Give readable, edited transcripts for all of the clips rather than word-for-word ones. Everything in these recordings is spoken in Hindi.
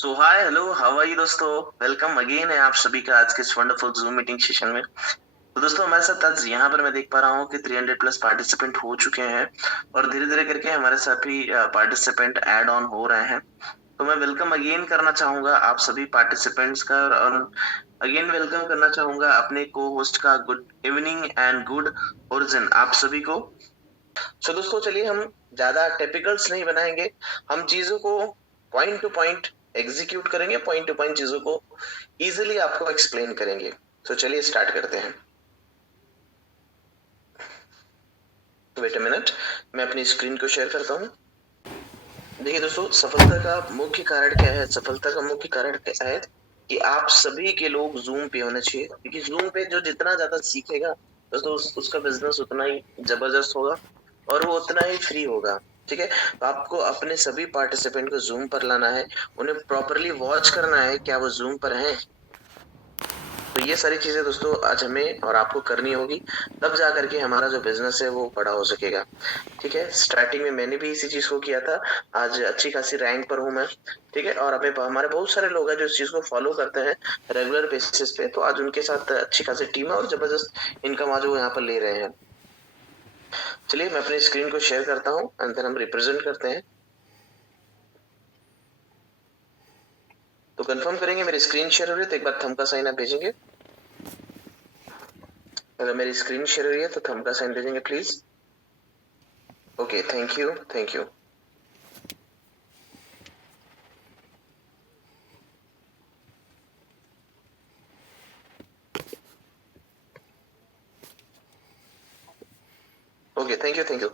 So hi hello how are you दोस्तों। वेलकम अगेन है आप सभी का आज के इस वंडरफुल जूम मीटिंग सेशन में। तो दोस्तों हमारे साथ आज यहाँ पर मैं देख पा रहा हूँ कि 300 प्लस पार्टिसिपेंट हो चुके हैं और धीरे धीरे करके हमारे सभी पार्टिसिपेंट ऐड ऑन हो रहे हैं। तो मैं वेलकम अगेन करना चाहूंगा आप सभी पार्टिसिपेंट्स का और अगेन वेलकम करना चाहूंगा अपने को होस्ट का good evening and good origin आप सभी को। सो दोस्तों चलिए हम ज्यादा टिपिकल्स नहीं बनाएंगे, हम चीजों को पॉइंट टू पॉइंट एग्जीक्यूट करेंगे, पॉइंट टू पॉइंट चीजों को इजीली आपको एक्सप्लेन करेंगे। तो चलिए स्टार्ट करते हैं। वेट अ मिनट, मैं अपनी स्क्रीन को शेयर करता हूँ। देखिए दोस्तों, सफलता का मुख्य कारण क्या है? सफलता का मुख्य कारण क्या है कि आप सभी के लोग जूम पे होने चाहिए, क्योंकि जूम पे जो जितना ज्यादा सीखेगा दोस्तों उसका बिजनेस उतना ही जबरदस्त होगा और वो उतना ही फ्री होगा। ठीक है, तो आपको अपने सभी पार्टिसिपेंट को जूम पर लाना है, उन्हें प्रॉपरली वॉच करना है क्या वो जूम पर हैं। तो ये सारी चीजें दोस्तों आज हमें और आपको करनी होगी, तब जा करके हमारा जो बिजनेस है वो बड़ा हो सकेगा। ठीक है, स्टार्टिंग में मैंने भी इसी चीज को किया था, आज अच्छी खासी रैंक पर हूं मैं। ठीक है, और अभी हमारे बहुत सारे लोग हैं जो इस चीज को फॉलो करते हैं रेगुलर बेसिस पे, तो आज उनके साथ अच्छी खासी टीम है और जबरदस्त इनकम आज वो यहाँ पर ले रहे हैं। चलिए मैं अपनी स्क्रीन को शेयर करता हूँ एंड देन हम रिप्रेजेंट करते हैं। तो कंफर्म करेंगे मेरी स्क्रीन शेयर हो रही है तो एक बार थंब का साइन आप भेजेंगे। अगर मेरी स्क्रीन शेयर हो रही है तो थंब का साइन भेजेंगे please. Okay, thank you thank you. Okay, thank you thank you.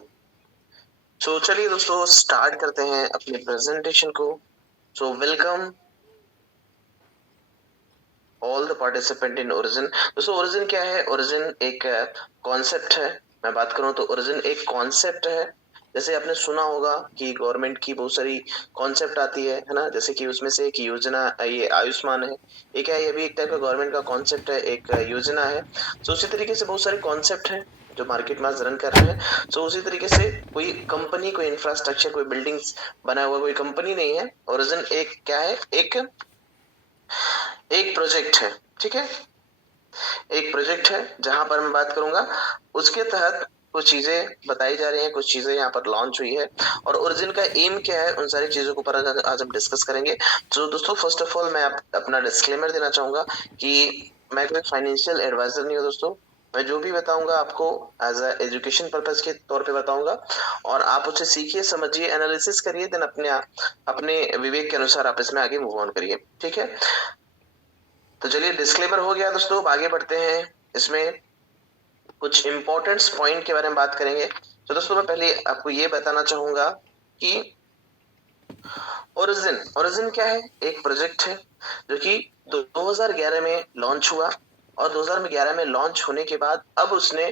So चलिए दोस्तों स्टार्ट करते हैं अपने प्रेजेंटेशन को। So welcome all the participant in origin. दोस्तों ओरिजिन क्या है? ओरिजिन एक कॉन्सेप्ट है। मैं बात करूं तो ओरिजिन एक कॉन्सेप्ट है। जैसे आपने सुना होगा कि गवर्नमेंट की बहुत सारी कॉन्सेप्ट आती है ना, जैसे कि उसमें से एक योजना ये आयुष्मान है। ये क्या है? ये भी एक टाइप का गवर्नमेंट का कॉन्सेप्ट है, एक योजना है। तो उसी तरीके से बहुत सारे कॉन्सेप्ट हैं जो मार्केट में आज रन कर रहे हैं। सो उसी तरीके से कोई कंपनी, कोई इंफ्रास्ट्रक्चर, कोई बिल्डिंग्स बना हुआ कोई कंपनी नहीं है। ओरिजिन एक क्या है? एक प्रोजेक्ट है। ठीक है, एक प्रोजेक्ट है जहां पर मैं बात करूंगा, उसके तहत कुछ चीजें बताई जा रही हैं, कुछ चीजें यहाँ पर लॉन्च हुई है और ओरिजिन का एम क्या है, उन सारी चीजों को पर आज हम डिस्कस करेंगे। तो दोस्तों फर्स्ट ऑफ ऑल मैं अपना डिस्क्लेमर देना चाहूंगा कि मैं कोई फाइनेंशियल एडवाइजर नहीं हूँ दोस्तों। मैं जो भी बताऊंगा आपको एज अ एजुकेशन पर्पज के तौर पे बताऊंगा और आप उसे सीखिए, समझिए, एनालिसिस करिए, देन अपने विवेक के अनुसार आप इसमें आगे मूव ऑन करिए। ठीक है, तो चलिए डिस्क्लेमर हो गया दोस्तों, अब आगे बढ़ते हैं। इसमें कुछ इंपॉर्टेंट पॉइंट के बारे में बात करेंगे। तो दोस्तों मैं पहले आपको ये बताना चाहूंगा कि ओरिजिन ओरिजिन क्या है? एक प्रोजेक्ट है जो कि 2011 में लॉन्च हुआ और 2011 में लॉन्च होने के बाद अब उसने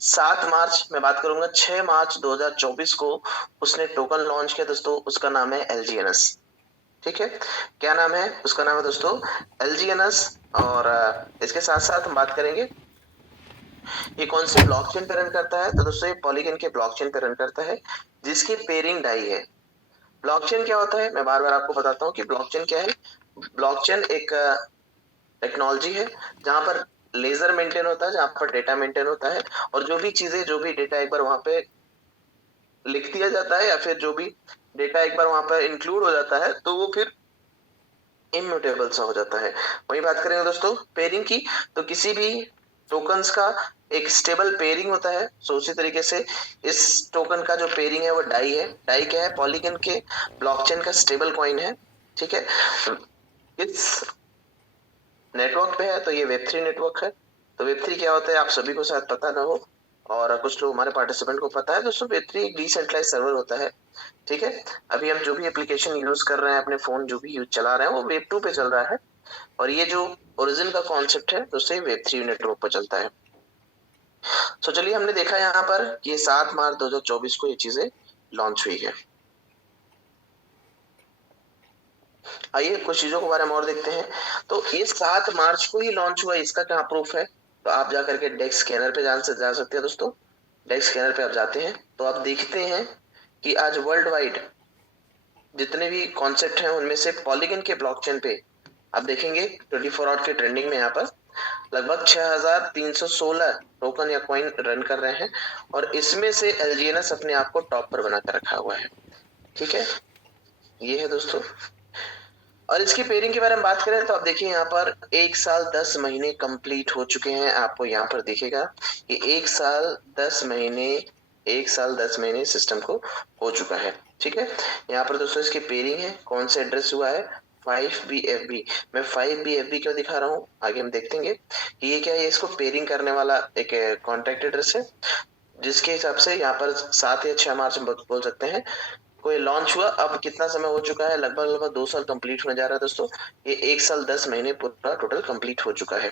7 मार्च, मैं बात करूंगा 6 मार्च 2024 को उसने टोकन लॉन्च किया दोस्तों। उसका नाम है एलजीएनएस। ठीक है, क्या नाम है उसका? नाम है दोस्तों एलजीएनएस। और इसके साथ साथ हम बात करेंगे ये कौन से ब्लॉकचेन पे रन करता है। तो दोस्तों ये पॉलीगन के ब्लॉकचेन पे रन करता है जिसकी पेयरिंग डाई है। ब्लॉकचेन क्या होता है? मैं बार बार आपको बताता हूँ कि ब्लॉकचेन क्या है। ब्लॉकचेन एक टेक्नोलॉजी है जहां पर लेजर मेंटेन होता है, जहां पर डेटा मेंटेन होता है और जो भी चीजें, जो भी डेटा एक बार वहां पे लिख दिया जाता है या फिर जो भी डेटा एक बार वहां पर इंक्लूड हो जाता है तो वो फिर इम्यूटेबल सा हो जाता है। वही बात करेंगे दोस्तों पेयरिंग की, तो किसी भी टोकन्स का एक स्टेबल पेयरिंग होता है। सो उसी तरीके से इस टोकन का जो पेयरिंग है वो डाई है। डाई क्या है? पॉलीगन के ब्लॉकचेन का स्टेबल कॉइन है। ठीक है, इस नेटवर्क पे है तो ये वेब3 नेटवर्क है। तो वेब3 क्या होता है आप सभी को शायद पता ना हो और कुछ लोग हमारे पार्टिसिपेंट को पता है। दोस्तों वेब3 एक डिसेंट्रलाइज सर्वर होता है। ठीक है, अभी हम जो भी एप्लीकेशन यूज कर रहे हैं, अपने फोन जो भी यूज चला रहे हैं, वो वेब 2 पे चल रहा है और ये जो ओरिजिन का कॉन्सेप्ट है दोस्तों ये वेब 3 नेटवर्क पर चलता है। तो चलिए हमने देखा यहाँ पर ये 7 मार्च 2024 को ये चीजें लॉन्च हुई है। आइए कुछ चीजों के बारे में और देखते हैं। तो ये 7 मार्च को ही लॉन्च हुआ, इसका क्या प्रूफ है? तो आप जा करके डेक्स स्कैनर पे जा सकते हैं दोस्तों। डेक्स स्कैनर पे आप जाते हैं तो आप देखते हैं कि आज वर्ल्ड वाइड जितने भी कॉन्सेप्ट हैं उनमें से पॉलीगन के ब्लॉकचेन पे आप देखेंगे 24 आवर के ट्रेंडिंग में यहाँ पर लगभग 6316 टोकन या कॉइन रन कर रहे हैं और इसमें से एलजीएनएस अपने आप को टॉप पर बनाकर रखा हुआ है। ठीक है, ये है दोस्तों। और इसकी पेयरिंग के बारे में बात करें तो आप देखिए यहाँ पर 1 साल 10 महीने कंप्लीट हो चुके हैं। आपको यहाँ पर दिखेगा कि 1 साल 10 महीने 1 साल 10 महीने सिस्टम को हो चुका है। ठीक है, यहाँ पर दोस्तों इसकी पेयरिंग है, कौन सा एड्रेस हुआ है 5BFB। मैं 5BFB क्यों दिखा रहा हूँ आगे हम देखेंगे कि ये क्या है। इसको पेयरिंग करने वाला एक कॉन्टेक्ट एड्रेस है जिसके हिसाब से यहाँ पर 7 या 6 मार्च हम बोल सकते हैं कोई लॉन्च हुआ। अब कितना समय हो चुका है, लगभग 2 साल कंप्लीट होने जा रहा है दोस्तों। ये 1 साल 10 महीने पूरा टोटल कंप्लीट हो चुका है।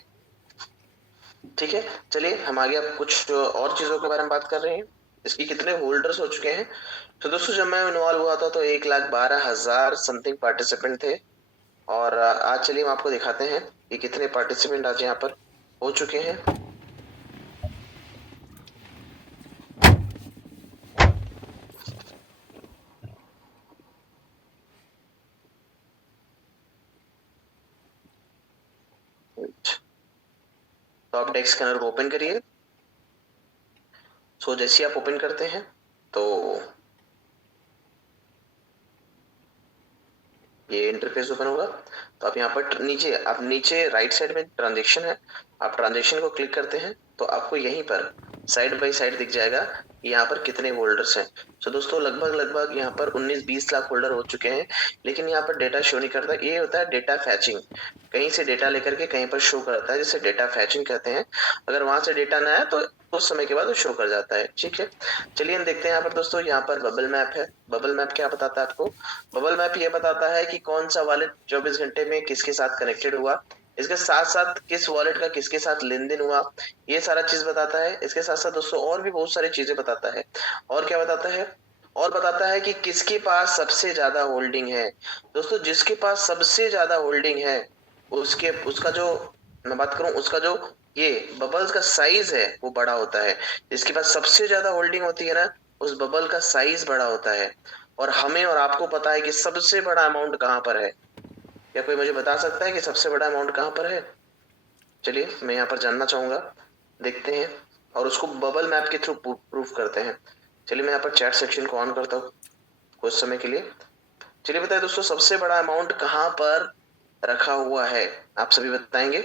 ठीक है, चलिए हम आगे अब कुछ और चीजों के बारे में बात कर रहे हैं। इसकी कितने होल्डर्स हो चुके हैं। तो दोस्तों जब मैं इन्वॉल्व हुआ था तो 1,12,000 समथिंग पार्टिसिपेंट थे और आज चलिए हम आपको दिखाते हैं कि कितने पार्टिसिपेंट आज यहाँ पर हो चुके हैं। तो आप डेस्क स्कैनर को ओपन करिए। सो जैसे आप ओपन करते हैं तो ये इंटरफेस ओपन होगा। तो आप यहाँ पर नीचे राइट साइड में ट्रांजेक्शन है, आप ट्रांजेक्शन को क्लिक करते हैं तो आपको यहीं पर साइड बाय साइड दिख जाएगा यहाँ पर कितने होल्डर्स हैं। तो दोस्तों लगभग यहाँ पर 19-20 लाख होल्डर हो चुके हैं, लेकिन यहाँ पर डेटा शो नहीं करता। ये होता है डेटा फैचिंग, कहीं से डेटा लेकर के कहीं पर शो करता है, जिसे डेटा फैचिंग कहते हैं। अगर वहां से डेटा ना आए तो उस समय के बाद वो शो कर जाता है। ठीक है, चलिए हम देखते हैं यहाँ पर दोस्तों। यहाँ पर बबल मैप है। बबल मैप क्या बताता है आपको, बबल मैप ये बताता है कि कौन सा वॉलेट 24 घंटे में किसके साथ कनेक्टेड हुआ, इसके साथ साथ किस वॉलेट का किसके साथ लेन देन हुआ, ये सारा चीज बताता है। इसके साथ साथ दोस्तों और भी बहुत सारी चीजें बताता है। और क्या बताता है, और बताता है कि किसके पास सबसे ज्यादा होल्डिंग है। दोस्तों जिसके पास सबसे ज्यादा होल्डिंग है उसका जो मैं बात करूं उसका जो ये बबल्स का साइज है वो बड़ा होता है। जिसके पास सबसे ज्यादा होल्डिंग होती है ना उस बबल का साइज बड़ा होता है। और हमें और आपको पता है कि सबसे बड़ा अमाउंट कहां पर है। क्या कोई मुझे बता सकता है कि सबसे बड़ा अमाउंट कहां पर है। चलिए मैं यहाँ पर जानना चाहूंगा, देखते हैं और उसको बबल मैप के थ्रू प्रूफ करते हैं। चलिए मैं यहाँ पर चैट सेक्शन को ऑन करता हूँ कुछ समय के लिए। चलिए बताइए दोस्तों सबसे बड़ा अमाउंट कहां पर रखा हुआ है, आप सभी बताएंगे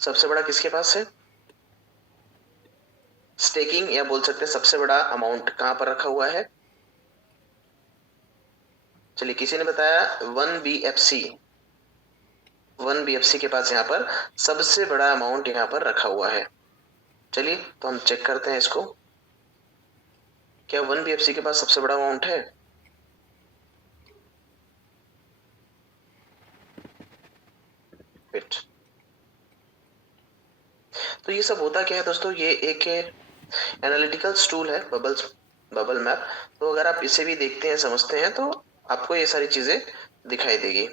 सबसे बड़ा किसके पास है। स्टेकिंग या बोल सकते हैं सबसे बड़ा अमाउंट कहां पर रखा हुआ है। चलिए किसी ने बताया 1BFC के पास यहाँ पर सबसे बड़ा अमाउंट यहाँ पर रखा हुआ है। चलिए तो हम चेक करते हैं इसको, क्या 1BFC के पास सबसे बड़ा अमाउंट है। वेट, तो ये सब होता क्या है दोस्तों, ये एक एनालिटिकल टूल है बबल मैप। तो अगर आप इसे भी देखते हैं समझते हैं तो आपको ये सारी चीजें दिखाई देगी।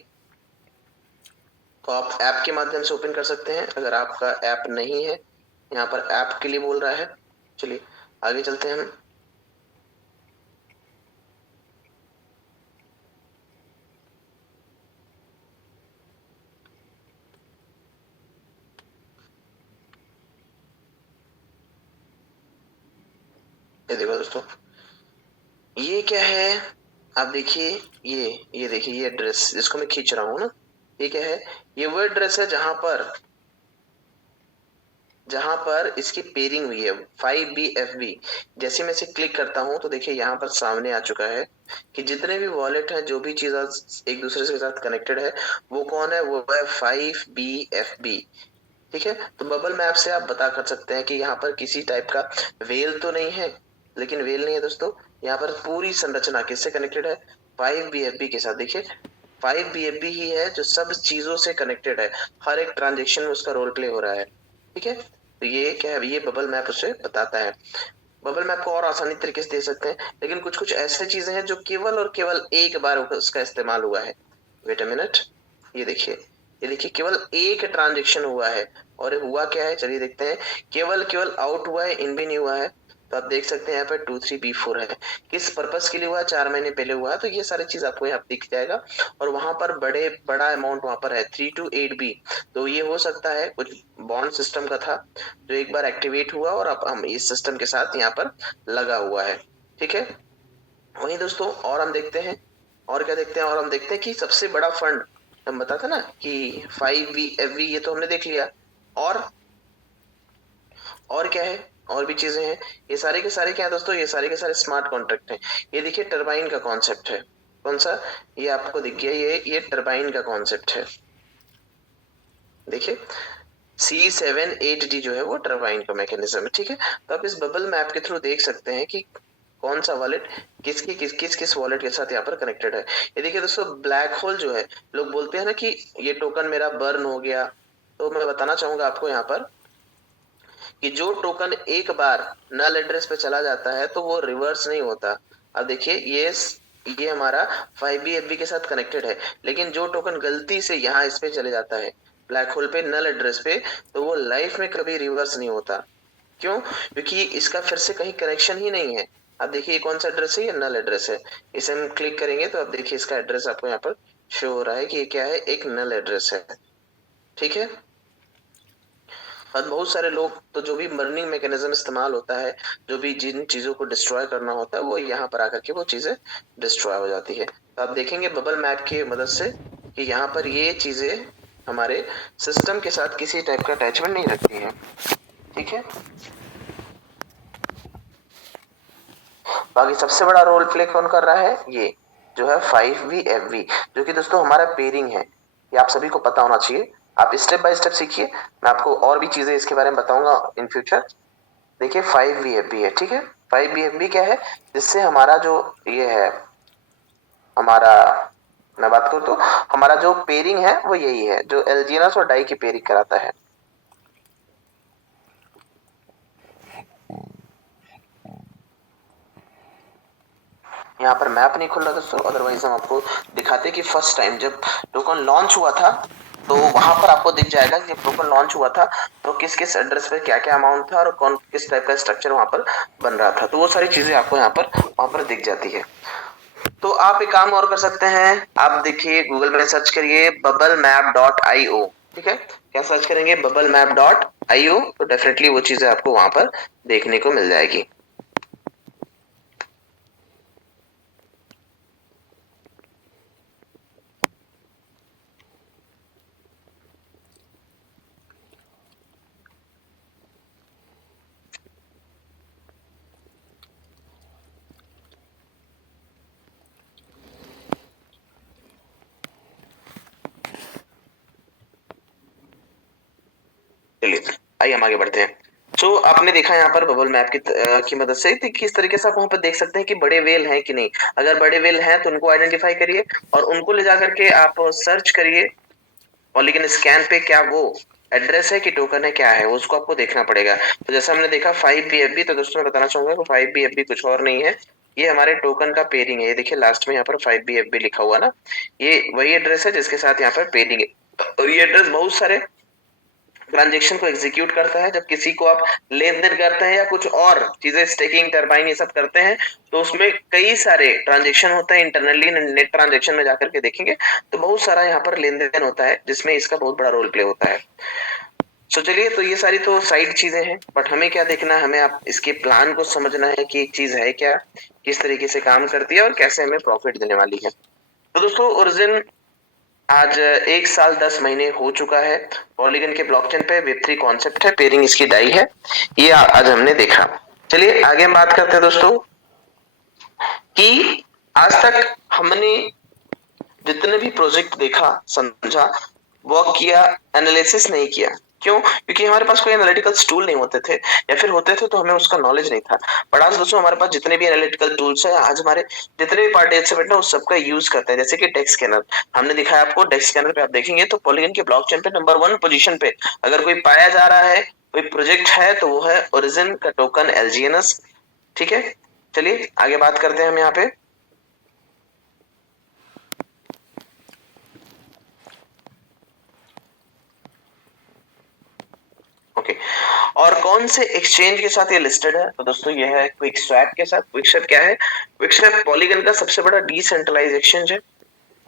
तो आप ऐप के माध्यम से ओपन कर सकते हैं। अगर आपका ऐप नहीं है, यहाँ पर ऐप के लिए बोल रहा है। चलिए आगे चलते हैं हम। ये देखो दोस्तों ये क्या है, आप देखिए ये देखिए ये एड्रेस जिसको मैं खींच रहा हूँ ना, ये क्या है, ये वो एड्रेस है जहां पर इसकी पेयरिंग हुई है 5BFB। जैसे मैं इसे क्लिक करता हूं तो देखिए यहाँ पर सामने आ चुका है कि जितने भी वॉलेट हैं जो भी चीज एक दूसरे के साथ कनेक्टेड है वो कौन है, वो है 5BFB। ठीक है, तो बबल मैप से आप बता कर सकते हैं कि यहाँ पर किसी टाइप का वेल तो नहीं है, लेकिन वेल नहीं है दोस्तों। यहाँ पर पूरी संरचना किससे कनेक्टेड है, 5BFB के साथ। देखिए 5BFB ही है जो सब चीजों से कनेक्टेड है, हर एक ट्रांजेक्शन में उसका रोल प्ले हो रहा है। ठीक है, तो ये क्या है, ये बबल मैप उसे बताता है। बबल मैप को और आसानी तरीके से दे सकते हैं, लेकिन कुछ कुछ ऐसे चीजें हैं जो केवल और केवल एक बार उसका इस्तेमाल हुआ है। वेट अ मिनट, ये देखिए केवल एक ट्रांजेक्शन हुआ है। और हुआ क्या है चलिए देखते हैं। केवल आउट हुआ है, इन भी नहीं हुआ है। तो आप देख सकते हैं यहाँ पर 23B4 है, किस पर्पस के लिए हुआ, 4 महीने पहले हुआ, तो ये सारी चीज आपको यहाँ दिख जाएगा। और वहां पर बड़ा अमाउंट वहां पर है 328B, तो ये हो सकता है कुछ बॉन्ड सिस्टम का था जो एक बार एक्टिवेट हुआ और अब हम इस सिस्टम के साथ यहाँ पर लगा हुआ है। ठीक है, वहीं दोस्तों और हम देखते हैं, और क्या देखते हैं, और हम देखते हैं कि सबसे बड़ा फंड हम बताते ना कि 5VFV, ये तो हमने देख लिया। और क्या है, और भी चीजें हैं। ये सारे के सारे क्या है दोस्तों, ये सारे के सारे स्मार्ट कॉन्ट्रैक्ट हैं। ये देखिए टरबाइन का कॉन्सेप्ट है, कौन सा, ये आपको दिख गया, ये टरबाइन का कॉन्सेप्ट है। देखिए C78D जो है वो टरबाइन का मैकेनिज्म है। ठीक है, तो आप इस बबल मैप के थ्रू देख सकते हैं कि कौन सा वॉलेट किस वॉलेट के साथ यहाँ पर कनेक्टेड है। ये देखिए दोस्तों, ब्लैक होल जो है, लोग बोलते हैं ना कि ये टोकन मेरा बर्न हो गया, तो मैं बताना चाहूंगा आपको यहाँ पर कि जो टोकन एक बार नल एड्रेस पे चला जाता है तो वो रिवर्स नहीं होता। अब देखिए ये हमारा 5BFB के साथ कनेक्टेड है, लेकिन जो टोकन गलती से यहाँ इस पे चले जाता है ब्लैक होल पे नल एड्रेस पे, तो वो लाइफ में कभी रिवर्स नहीं होता। क्यों? क्योंकि इसका फिर से कहीं कनेक्शन ही नहीं है। अब देखिए ये कौन सा एड्रेस है, ये नल एड्रेस है। इसे हम क्लिक करेंगे तो अब देखिए इसका एड्रेस आपको यहाँ पर शो हो रहा है कि ये क्या है, एक नल एड्रेस है। ठीक है, और बहुत सारे लोग तो जो भी बर्निंग मैकेनिज्म इस्तेमाल होता है, जो भी जिन चीजों को डिस्ट्रॉय करना होता है, वो यहाँ पर आकर के वो चीजें डिस्ट्रॉय हो जाती है। तो आप देखेंगे बबल मैप की मदद से कि यहाँ पर ये चीजें हमारे सिस्टम के साथ किसी टाइप का अटैचमेंट नहीं रखती है। ठीक है, बाकी सबसे बड़ा रोल प्ले कौन कर रहा है, ये जो है 5VFV, जो कि दोस्तों हमारा पेयरिंग है। ये आप सभी को पता होना चाहिए, आप स्टेप बाय स्टेप सीखिए, मैं आपको और भी चीजें इसके बारे में बताऊंगा इन फ्यूचर। देखिए 5VFB है। ठीक है, 5VFB क्या है, जिससे हमारा जो ये है, हमारा, मैं बात करूँ तो हमारा जो पेयरिंग है वो यही है, जो एलजीएनएस और डाई की पेयरिंग कराता है। यहाँ पर मैप नहीं खुल रहा दोस्तों, अदरवाइज हम आपको दिखाते कि फर्स्ट टाइम जब टोकन लॉन्च हुआ था तो वहां पर आपको दिख जाएगा कि जब टोकन लॉन्च हुआ था तो किस किस एड्रेस पे क्या क्या अमाउंट था और कौन किस टाइप का स्ट्रक्चर वहां पर बन रहा था, तो वो सारी चीजें आपको वहां पर दिख जाती है। तो आप एक काम और कर सकते हैं, आप देखिए गूगल में सर्च करिए bubblemap.io। ठीक है, क्या सर्च करेंगे, bubblemap.io, तो डेफिनेटली वो चीजें आपको वहां पर देखने को मिल जाएगी। चलिए आइए हम आगे बढ़ते हैं। तो आपने देखा यहाँ पर बबल मैप की मदद से किस तरीके से आप वहां पर देख सकते हैं कि बड़े वेल हैं कि नहीं। अगर बड़े वेल हैं तो उनको आइडेंटिफाई करिए और उनको ले जाकर के आप सर्च करिए पॉलीगन स्कैन पे, क्या वो एड्रेस है कि टोकन है, क्या है उसको आपको देखना पड़ेगा। तो जैसे हमने देखा 5BFB, तो दोस्तों मैं बताना चाहूंगा कि 5BFB कुछ और नहीं है, ये हमारे टोकन का पेयरिंग है। ये देखिए लास्ट में यहाँ पर 5BFB लिखा हुआ ना, ये वही एड्रेस है जिसके साथ यहाँ पर पेयरिंग है। और ये एड्रेस बहुत सारे ट्रांजेक्शन को एग्जीक्यूट करता है। जब किसी को आप लेन देन करते हैं या कुछ और चीजें स्टेकिंग टरबाइन ये सब करते हैं, तो उसमें कई सारे ट्रांजेक्शन होते हैं। इंटरनली नेट ट्रांजेक्शन में जाकर के देखेंगे तो बहुत सारा यहाँ पर लेन देन होता है, जिसमें इसका बहुत बड़ा रोल प्ले होता है। सो चलिए, तो ये सारी तो साइड चीजें हैं, बट हमें क्या देखना है, हमें आप इसके प्लान को समझना है कि एक चीज है क्या, किस तरीके से काम करती है और कैसे हमें प्रॉफिट देने वाली है। तो दोस्तों ओरिजिन आज 1 साल 10 महीने हो चुका है। पॉलीगन के ब्लॉकचेन पे वेब3 कॉन्सेप्ट है, पेयरिंग इसकी डाई है, ये आज हमने देखा। चलिए आगे हम बात करते हैं दोस्तों कि आज तक हमने जितने भी प्रोजेक्ट देखा, समझा, वर्क किया, एनालिसिस नहीं किया। क्यों? क्योंकि हमारे पास कोई एनालिटिकल टूल नहीं होते थे, या फिर होते थे तो हमें उसका नॉलेज नहीं था। बट आज दोस्तों हमारे पास जितने भी एनालिटिकल टूल्स हैं, आज हमारे जितने भी पार्टिसिपेंट हैं उस सबका यूज करते हैं। जैसे कि डेक्स स्कैनर हमने दिखाया आपको, डेक्स स्कैनर पे आप देखेंगे तो पॉलीगन के ब्लॉकचेन पे नंबर 1 पोजीशन पे अगर कोई पाया जा रहा है, कोई प्रोजेक्ट है, तो वो है ओरिजिन का टोकन एलजीएनएस। ठीक है, चलिए आगे बात करते हैं हम यहाँ पे। ओके, और कौन से एक्सचेंज के साथ ये लिस्टेड है? तो दोस्तों ये है क्विकस्वैप के साथ। क्विकस्वैप क्या है? क्विकस्वैप पॉलीगन का सबसे बड़ा डिसेंट्रलाइज एक्सचेंज है,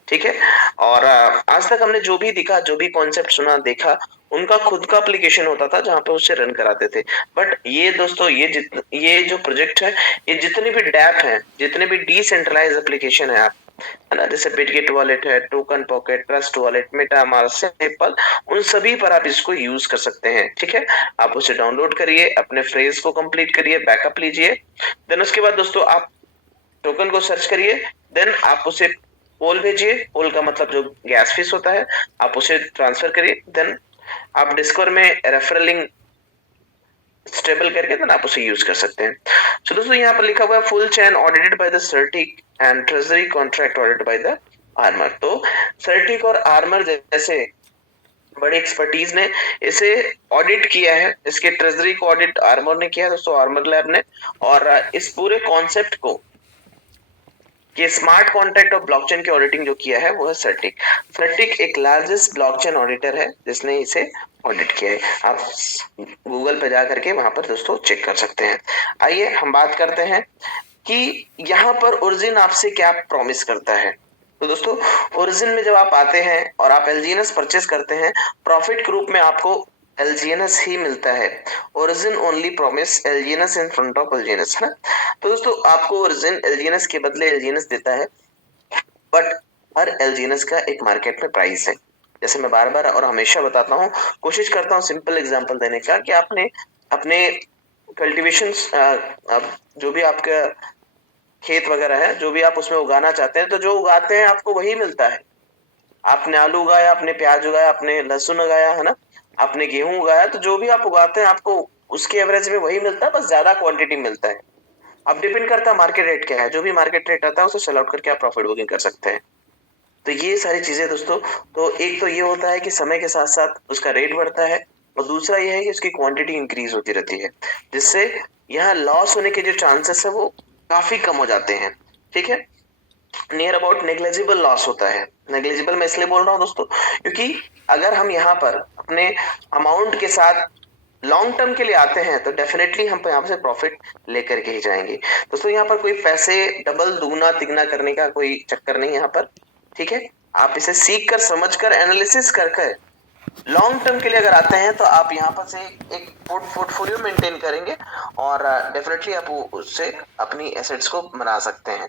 ठीक है। और आज तक हमने जो भी दिखा, जो भी कॉन्सेप्ट सुना देखा, उनका खुद का एप्लीकेशन होता था जहां पे उससे रन कराते थे। बट ये दोस्तों ये जो प्रोजेक्ट है, ये जितने भी डैप हैं, जितने भी डिसेंट्रलाइज एप्लीकेशन है, आप है ना, जैसे बिटगेट वॉलेट है, token pocket, trust wallet, MetaMask, simple, उन सभी पर आप इसको यूज कर सकते हैं, ठीक है। आप उसे डाउनलोड करिए, अपने फ्रेज को कंप्लीट करिए, बैकअप लीजिए, देन उसके बाद दोस्तों आप टोकन को सर्च करिए, देन आप उसे पोल भेजिए। पोल का मतलब जो गैस फीस होता है, आप उसे ट्रांसफर करिए, देन आप डिस्कवर में रेफरल लिंक स्टेबल करके देन आप उसे यूज कर सकते हैं। सो दोस्तों यहाँ पर लिखा हुआ है full chain audited by the सर्टिक and treasury contract audited by the armour. तो सर्टिक और आर्मर जैसे बड़े एक्सपर्टीज ने इसे ऑडिट किया है, इसके ट्रेजरी को ऑडिट आर्मर ने किया है दोस्तों, आर्मर लैब ने। और इस पूरे कॉन्सेप्ट को कि स्मार्ट कॉन्ट्रैक्ट और ब्लॉकचेन की ऑडिटिंग जो किया है वो है सर्टिक। सर्टिक एक लार्जेस्ट ब्लॉकचेन ऑडिटर है जिसने इसे ऑडिट किया है। आप गूगल पे जा करके वहां पर दोस्तों चेक कर सकते हैं। आइए हम बात करते हैं कि यहाँ पर ओरिजिन आपसे क्या प्रॉमिस करता है। तो दोस्तों ओरिजिन में जब आप आते हैं और आप एलजीएनएस परचेस करते हैं, प्रॉफिट के रूप में आपको एलजीएनएस ही मिलता है। Origin only promise एलजीएनएस in front of एलजीएनएस, है ना। तो दोस्तों आपको ओरिजिन एलजीएनएस के बदले एलजीएनएस देता है, बट हर एलजीएनएस का एक मार्केट में प्राइस है। जैसे मैं बार बार और हमेशा बताता हूँ, कोशिश करता हूँ सिंपल एग्जांपल देने का, कि आपने अपने कल्टीवेशन, जो भी आपका खेत वगैरह है, जो भी आप उसमें उगाना चाहते हैं, तो जो उगाते हैं आपको वही मिलता है। आपने आलू उगाया, आपने प्याज उगाया, आपने लहसुन उगाया, है ना, आपने गेहूं उगाया, तो जो भी आप उगाते हैं आपको उसके एवरेज में वही मिलता है, बस ज्यादा क्वांटिटी मिलता है। अब डिपेंड करता है मार्केट रेट क्या है, जो भी मार्केट रेट आता है उसे सेल आउट करके आप प्रॉफिट बुकिंग कर सकते हैं। तो ये सारी चीजें दोस्तों, तो एक तो ये होता है कि समय के साथ साथ उसका रेट बढ़ता है, और दूसरा ये है कि उसकी क्वांटिटी इंक्रीज होती रहती है, जिससे यहाँ लॉस होने के जो चांसेस है वो काफी कम हो जाते हैं, ठीक है। नियर अबाउट नेग्लेजिबल लॉस होता है। नेग्लेजिबल मैं इसलिए बोल रहा हूँ दोस्तों, क्योंकि अगर हम यहाँ पर अपने अमाउंट के साथ लॉन्ग टर्म के लिए आते हैं तो डेफिनेटली हम यहाँ से प्रॉफिट लेकर के ही जाएंगे। दोस्तों यहाँ पर कोई पैसे डबल दुगना तिगना करने का कोई चक्कर नहीं यहाँ पर, ठीक है। आप इसे सीख कर, समझ कर, एनालिसिस कर कर लॉन्ग टर्म के लिए अगर आते हैं तो आप यहाँ पर से एक पोर्टफोलियो मेंटेन करेंगे, और डेफिनेटली आप उससे अपनी एसेट्स को बना सकते हैं,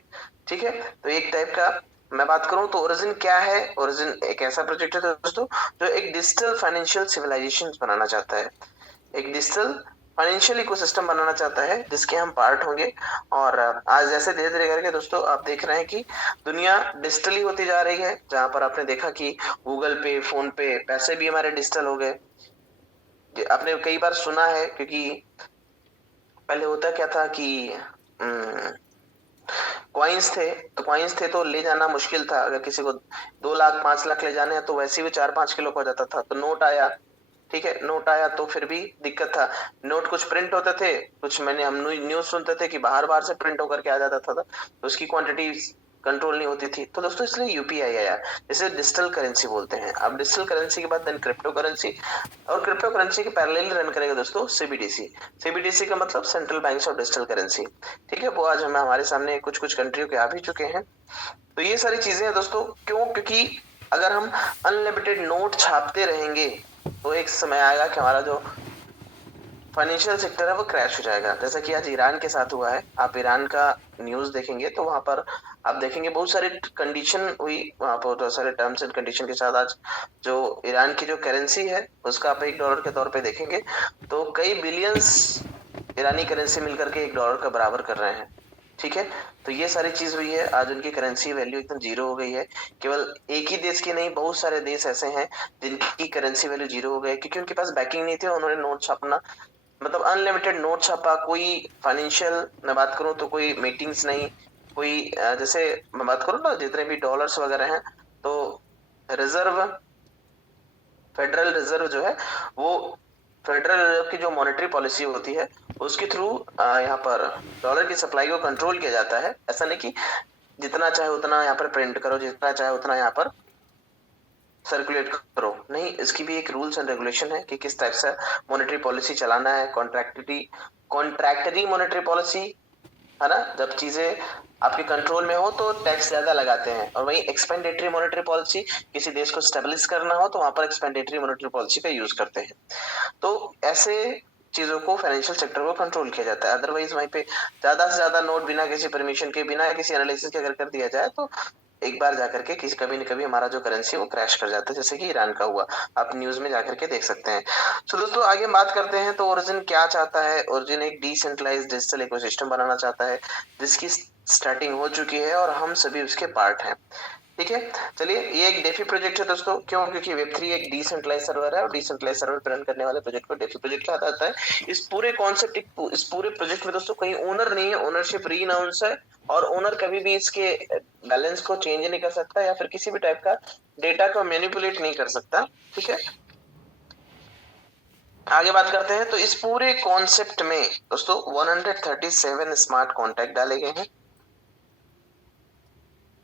ठीक है। तो एक टाइप का मैं बात करूं तो ओरिजिन क्या है? ओरिजिन एक ऐसा प्रोजेक्ट है दोस्तों जो एक डिजिटल फाइनेंशियल सिविलाइजेशन बनाना चाहता है, एक डिजिटल फाइनेंशियल इकोसिस्टम बनाना चाहता है जिसके हम पार्ट होंगे। और आज जैसे धीरे धीरे करके दोस्तों आप देख रहे हैं कि दुनिया डिजिटली होती जा रही है, जहां पर आपने देखा कि गूगल पे, फोन पे, पैसे भी हमारे डिजिटल हो गए। आपने कई बार सुना है, क्योंकि पहले होता क्या था कि कॉइन्स थे तो ले जाना मुश्किल था। अगर किसी को 2 लाख 5 लाख ले जाने हैं तो वैसे भी 4-5 किलो का हो जाता था। तो नोट आया, ठीक है, नोट आया तो फिर भी दिक्कत था। नोट कुछ प्रिंट होते थे, कुछ हम न्यूज सुनते थे कि बाहर बाहर से प्रिंट होकर के आ जाता था, तो उसकी क्वांटिटी कंट्रोल नहीं होती थी। तो दोस्तों इसलिए यूपीआई आया, जिसे डिजिटल करेंसी बोलते हैं। अब डिजिटल करेंसी के बाद देन क्रिप्टो करेंसी, और क्रिप्टो करेंसी के पैरेलल रन करेगा दोस्तों सीबीडीसी। सीबीडीसी का मतलब central bank of digital currency, ठीक है। वो आज हमें हमारे सामने कुछ कुछ कंट्रियों के आ भी चुके हैं। तो ये सारी चीजें हैं दोस्तों। क्यों? क्योंकि अगर हम अनलिमिटेड नोट छापते रहेंगे तो एक समय आएगा कि हमारा जो फाइनेंशियल सेक्टर है वो क्रैश हो जाएगा, जैसा कि आज ईरान के साथ हुआ है। आप ईरान का न्यूज देखेंगे तो वहां पर आप देखेंगे बहुत सारे कंडीशन हुई, वहां पर बहुत सारे टर्म्स एंड कंडीशन के साथ आज जो ईरान की जो करेंसी है उसका आप $1 के तौर पे देखेंगे तो कई बिलियंस ईरानी करेंसी मिलकर के $1 का बराबर कर रहे हैं, ठीक है। तो ये सारी चीज हुई है, आज उनकी करेंसी वैल्यू एकदम जीरो हो गई है। केवल एक ही देश की नहीं, बहुत सारे देश ऐसे हैं जिनकी करेंसी वैल्यू जीरो हो गई, क्योंकि उनके पास बैकिंग नहीं थी, उन्होंने नोट छापना, मतलब अनलिमिटेड नोट छापा। कोई फाइनेंशियल मैं बात करूं तो कोई मीटिंग्स नहीं, कोई जैसे मैं बात करूं ना, जितने भी डॉलर्स वगैरह हैं, तो रिजर्व, फेडरल रिजर्व जो है वो, फेडरल रिजर्व की जो मॉनेटरी पॉलिसी होती है उसके थ्रू यहाँ पर डॉलर की सप्लाई को कंट्रोल किया जाता है। ऐसा नहीं कि जितना चाहे उतना यहाँ पर प्रिंट करो, जितना चाहे उतना यहाँ पर सर्कुलेट करो, नहीं, इसकी भी एक रूल्स एंड रेगुलेशन है कि किस टाइप से मॉनेटरी पॉलिसी चलाना है। कॉन्ट्रैक्टरी मॉनेटरी पॉलिसी, है ना, जब चीजें आपके कंट्रोल में हो तो टैक्स ज्यादा लगाते हैं, और वही एक्सपेंडेटरी मॉनेटरी पॉलिसी, किसी देश को स्टेबलिश करना हो तो वहां पर एक्सपेंडेटरी मॉनेटरी पॉलिसी का यूज करते हैं। तो ऐसे चीजों को फाइनेंशियल सेक्टर को कंट्रोल किया जाता है। अदरवाइज वहीं पे ज्यादा से ज्यादा नोट बिना किसी परमिशन के, बिना किसी एनालिसिस के अगर कर दिया जाए तो एक बार जाकर के किसी कभी न कभी हमारा जो करेंसी वो क्रैश कर जाता है, जैसे कि ईरान का हुआ, आप न्यूज में जाकर के देख सकते हैं। तो दोस्तों आगे बात करते हैं। तो ओरिजिन क्या चाहता है? ओरिजिन एक डिसेंट्रलाइज्ड डिजिटल इकोसिस्टम बनाना चाहता है, जिसकी स्टार्टिंग हो चुकी है और हम सभी उसके पार्ट हैं। ठीक है, चलिए, ये एक डेफी प्रोजेक्ट है दोस्तों। क्यों? क्योंकि वेब3 एक डिसेंट्रलाइज सर्वर है, और डिसेंट्रलाइज सर्वर पर रन करने वाले प्रोजेक्ट को डेफी प्रोजेक्ट कहा जाता है। इस पूरे कॉन्सेप्ट, इस पूरे प्रोजेक्ट में दोस्तों कोई ओनर नहीं है, ओनरशिप रीनाउंस है, और ओनर कभी भी इसके बैलेंस को चेंज नहीं कर सकता या फिर किसी भी टाइप का डेटा को मैनिपुलेट नहीं कर सकता। ठीक है, आगे बात करते हैं। तो इस पूरे कॉन्सेप्ट में दोस्तों 137 स्मार्ट कॉन्ट्रैक्ट डाले गए हैं।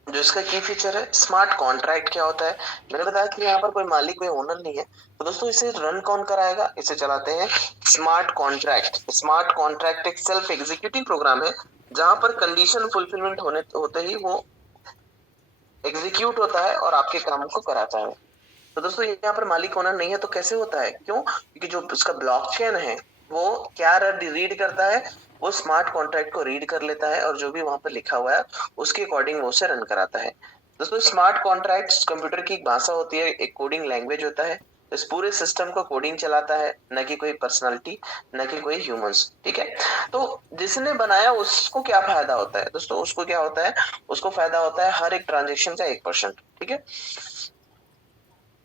जो इसका की फीचर है, स्मार्ट कॉन्ट्रैक्ट क्या होता है? मैंने बताया कि यहाँ पर कोई मालिक, कोई ओनर नहीं है, तो दोस्तों इसे रन कौन कराएगा? इसे चलाते हैं स्मार्ट कॉन्ट्रैक्ट। स्मार्ट कॉन्ट्रैक्ट एक सेल्फ एग्जीक्यूटिंग प्रोग्राम है, जहां पर कंडीशन फुलफिलमेंट होते ही वो एग्जीक्यूट होता है और आपके काम को कराता है। तो दोस्तों यहाँ पर मालिक ओनर नहीं है, तो कैसे होता है? क्यों? क्योंकि जो उसका ब्लॉकचेन है वो क्या रीड करता है? वो स्मार्ट कॉन्ट्रैक्ट को रीड कर लेता है, और जो भी वहां पर लिखा हुआ है उसके अकॉर्डिंग वो उसे रन कराता है। दोस्तों स्मार्ट कॉन्ट्रैक्ट कंप्यूटर की एक भाषा होती है, एक कोडिंग लैंग्वेज होता है। इस पूरे सिस्टम को कोडिंग चलाता है, न कि कोई पर्सनालिटी, न कि कोई ह्यूमंस। ठीक है, तो जिसने बनाया उसको क्या फायदा होता है? दोस्तों उसको क्या होता है? उसको फायदा होता है हर एक ट्रांजेक्शन का 1%। ठीक है,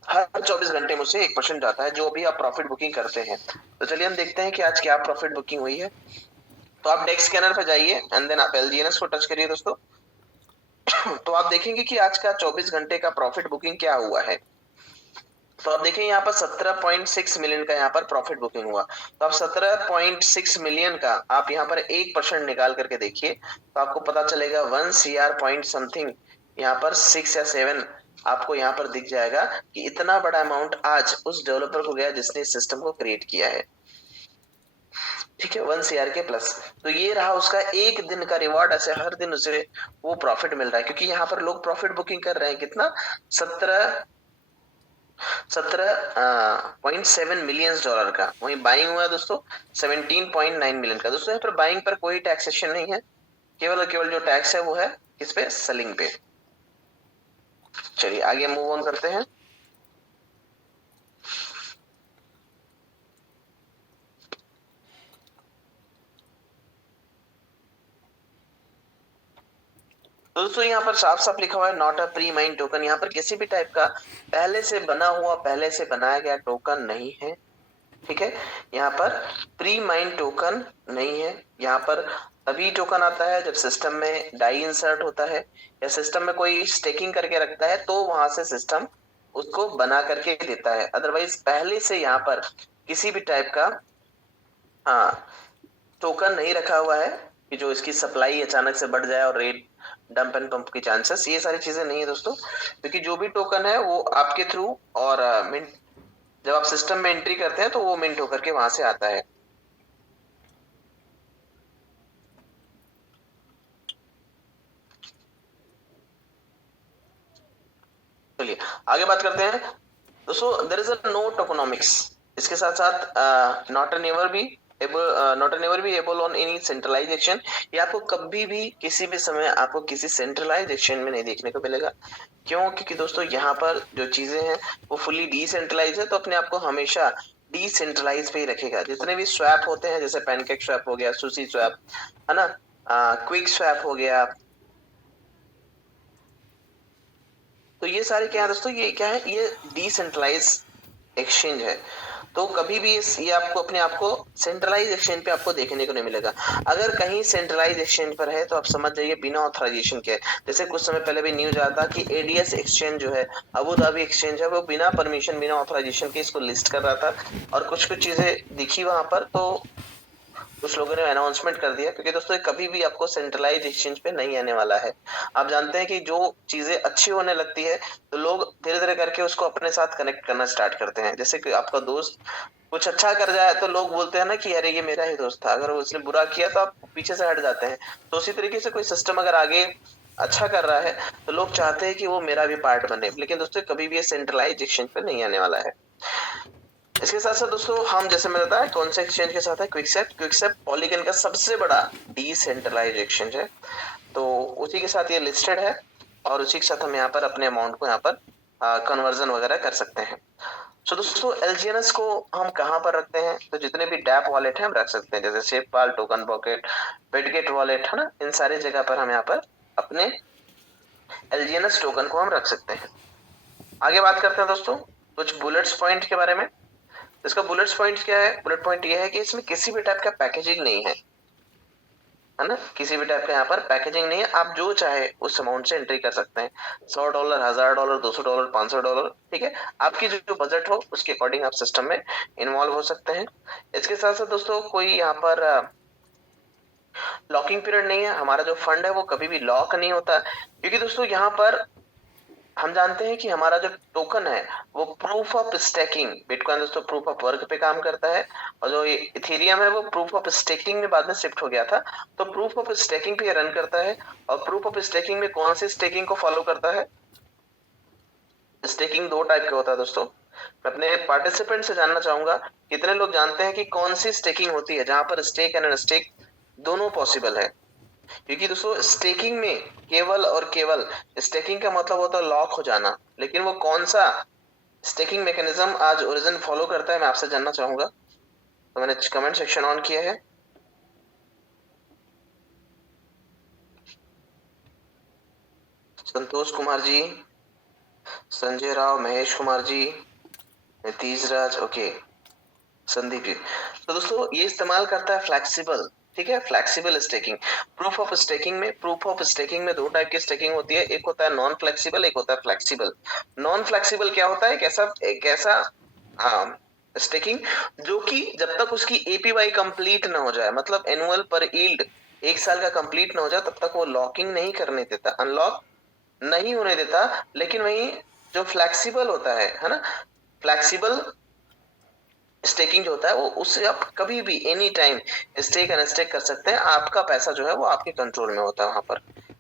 हर 24 घंटे में उसे 1% जाता है, जो भी आप प्रॉफिट बुकिंग करते हैं। तो चलिए हम देखते हैं कि आज क्या प्रॉफिट बुकिंग हुई है। तो आप डेक्स स्कैनर पे जाइए एंड देन आप एलजीएनएस को टच करिए दोस्तों। तो आप देखेंगे कि आज का 24 घंटे का प्रॉफिट बुकिंग क्या हुआ है। तो आप देखें यहाँ पर 17.6 मिलियन का यहाँ पर प्रॉफिट बुकिंग हुआ। तो आप 17.6 मिलियन का आप यहाँ पर 1% निकाल करके देखिए, तो आपको पता चलेगा 1 CR पॉइंट समथिंग, यहाँ पर 6 या 7 आपको यहाँ पर दिख जाएगा कि इतना बड़ा अमाउंट आज उस डेवलपर को गया जिसने इस सिस्टम को क्रिएट किया है। ठीक है, 1 CR के प्लस। तो ये रहा उसका एक दिन का रिवॉर्ड। ऐसे हर दिन उसे वो प्रॉफिट मिल रहा है, क्योंकि यहाँ पर लोग प्रॉफिट बुकिंग कर रहे हैं कितना, 17.7 मिलियन डॉलर का। वही बाइंग हुआ दोस्तों 17.9 मिलियन का। दोस्तों यहाँ पर बाइंग पर कोई टैक्सेशन नहीं है, केवल और केवल जो टैक्स है वो है किस पे? सेलिंग पे। चलिए आगे मूव ऑन करते हैं। तो दोस्तों यहाँ पर साफ साफ लिखा हुआ है not a pre mind token. यहाँ पर किसी भी टाइप का पहले से बना हुआ, पहले से बनाया गया टोकन नहीं है। ठीक है, यहाँ पर प्री माइंड टोकन नहीं है। यहाँ पर तभी टोकन आता है जब सिस्टम में डाई इंसर्ट होता है, या सिस्टम में कोई स्टेकिंग करके रखता है, तो वहां से सिस्टम उसको बना करके देता है। अदरवाइज पहले से यहाँ पर किसी भी टाइप का टोकन नहीं रखा हुआ है कि जो इसकी सप्लाई अचानक से बढ़ जाए और रेट डंप एंड पंप की चांसेस, ये सारी चीजें नहीं है दोस्तों। क्योंकि जो भी टोकन है वो आपके थ्रू और मिंट, जब आप सिस्टम में एंट्री करते हैं तो वो मिंट होकर के वहां से आता है। चलिए आगे बात करते हैं दोस्तों। There is a no tokenomics. इसके साथ साथ not an ever be able on any centralise action. ये आपको कभी भी किसी भी समय आपको किसी सेंट्रलाइज एक्शन में नहीं देखने को मिलेगा। क्यों? क्योंकि दोस्तों यहाँ पर जो चीजें हैं वो फुली डिसेंट्रलाइज है, तो अपने आप को हमेशा डिसेंट्रलाइज पे ही रखेगा। जितने भी स्वैप होते हैं, जैसे पैनकेक स्वैप हो गया, सुशी स्वैप, है ना, क्विक स्वैप हो गया, तो ये सारे क्या है दोस्तों? ये क्या है? ये डिसेंट्रलाइज एक्सचेंज है। तो कभी भी ये आपको अपने आप को सेंट्रलाइज एक्सचेंज पे आपको देखने को नहीं मिलेगा। अगर कहीं सेंट्रलाइज एक्सचेंज पर है तो आप समझ जाइए बिना ऑथराइजेशन के। जैसे कुछ समय पहले भी न्यूज आया था कि एडीएस एक्सचेंज जो है, अबू धाबी एक्सचेंज है, वो बिना परमिशन, बिना ऑथराइजेशन के इसको लिस्ट कर रहा था, और कुछ कुछ चीजें दिखी वहां पर, तो कुछ लोगों ने अनाउंसमेंट कर दिया, क्योंकि दोस्तों कभी भी आपको सेंट्रलाइज एक्सचेंज पे नहीं आने वाला है। आप जानते हैं कि जो चीजें अच्छी होने लगती है तो लोग धीरे धीरे करके उसको अपने साथ कनेक्ट करना स्टार्ट करते हैं। जैसे कि आपका दोस्त कुछ अच्छा कर जाए तो लोग बोलते हैं ना कि अरे ये मेरा ही दोस्त था, अगर उसने बुरा किया तो आप पीछे से हट जाते हैं। तो उसी तरीके से कोई सिस्टम अगर आगे अच्छा कर रहा है तो लोग चाहते हैं कि वो मेरा भी पार्ट बने, लेकिन दोस्तों कभी भी ये सेंट्रलाइज एक्सचेंज पे नहीं आने वाला है। इसके साथ साथ दोस्तों हम जैसे मैंने बताया कौन से एक्सचेंज के साथ है, क्विकसेप। क्विकसेप पॉलीगन का सबसे बड़ा डिसेंट्रलाइज एक्सचेंज है, तो उसी के साथ ये लिस्टेड है और उसी के साथ हम यहाँ पर अपने अमाउंट को यहाँ पर कन्वर्जन वगैरह कर सकते हैं। तो दोस्तों एलजीएनएस को हम कहाँ पर रखते हैं, तो जितने भी डैप वॉलेट है हम रख सकते हैं, जैसे शेपपाल, टोकन पॉकेट, बिटगेट वॉलेट, है ना, इन सारी जगह पर हम यहाँ पर अपने एलजीएनएस टोकन को हम रख सकते हैं। आगे बात करते हैं दोस्तों कुछ बुलेट्स पॉइंट के बारे में। इसका बुलेट्स पॉइंट क्या है? बुलेट पॉइंट ये है कि इसमें किसी भी टाइप का पैकेजिंग नहीं है ना, किसी भी टाइप का यहाँ पर पैकेजिंग नहीं है। आप जो चाहे उस अमाउंट से एंट्री कर सकते हैं, $100, $1000, $200, $500, ठीक है। आपकी जो बजट हो उसके अकॉर्डिंग आप सिस्टम में इन्वॉल्व हो सकते हैं। इसके साथ साथ दोस्तों कोई यहाँ पर लॉकिंग पीरियड नहीं है। हमारा जो फंड है वो कभी भी लॉक नहीं होता, क्योंकि दोस्तों यहाँ पर हम जानते हैं कि हमारा जो टोकन है वो प्रूफ ऑफ स्टेकिंग, बिटकॉइन दोस्तों प्रूफ ऑफ वर्क पे काम करता है, और जो इथेरियम है वो प्रूफ ऑफ स्टेकिंग में बाद में शिफ्ट हो गया था, तो प्रूफ ऑफ स्टेकिंग पे रन करता है। और प्रूफ ऑफ स्टेकिंग में कौन सी स्टेकिंग को फॉलो करता है? स्टेकिंग दो टाइप का होता है दोस्तों। मैं अपने पार्टिसिपेंट से जानना चाहूंगा कितने लोग जानते हैं कि कौन सी स्टेकिंग होती है जहां पर स्टेक एंड अनस्टेक दोनों पॉसिबल है। क्योंकि दोस्तों स्टेकिंग में केवल और केवल स्टेकिंग का मतलब होता है लॉक हो जाना, लेकिन वो कौन सा स्टेकिंग मैकेनिज्म आज ओरिजिन फॉलो करता है मैं आपसे जानना चाहूंगा। तो मैंने कमेंट सेक्शन ऑन किया है। संतोष कुमार जी, संजय राव, महेश कुमार जी, नीतीश राज, ओके, संदीप जी। तो दोस्तों ये इस्तेमाल करता है फ्लेक्सिबल, ठीक है, flexible staking. Proof of staking में दो टाइप की स्टेकिंग होती है, एक होता है नॉन फ्लेक्सिबल, एक होता है फ्लेक्सिबल। नॉन फ्लेक्सिबल क्या होता है? एक ऐसा स्टेकिंग जो कि जब तक उसकी एपीवाई कंप्लीट ना हो जाए, मतलब एनुअल पर यील्ड 1 साल का कंप्लीट ना हो जाए, तब तक वो लॉकिंग नहीं करने देता, अनलॉक नहीं होने देता। लेकिन वही जो फ्लेक्सिबल होता है ना, फ्लेक्सिबल स्टेकिंग जो होता है वो उससे आप कभी भी एनी टाइम स्टेक अनस्टेक कर सकते हैं। आपका पैसा जो है वो आपके कंट्रोल में होता है वहां पर।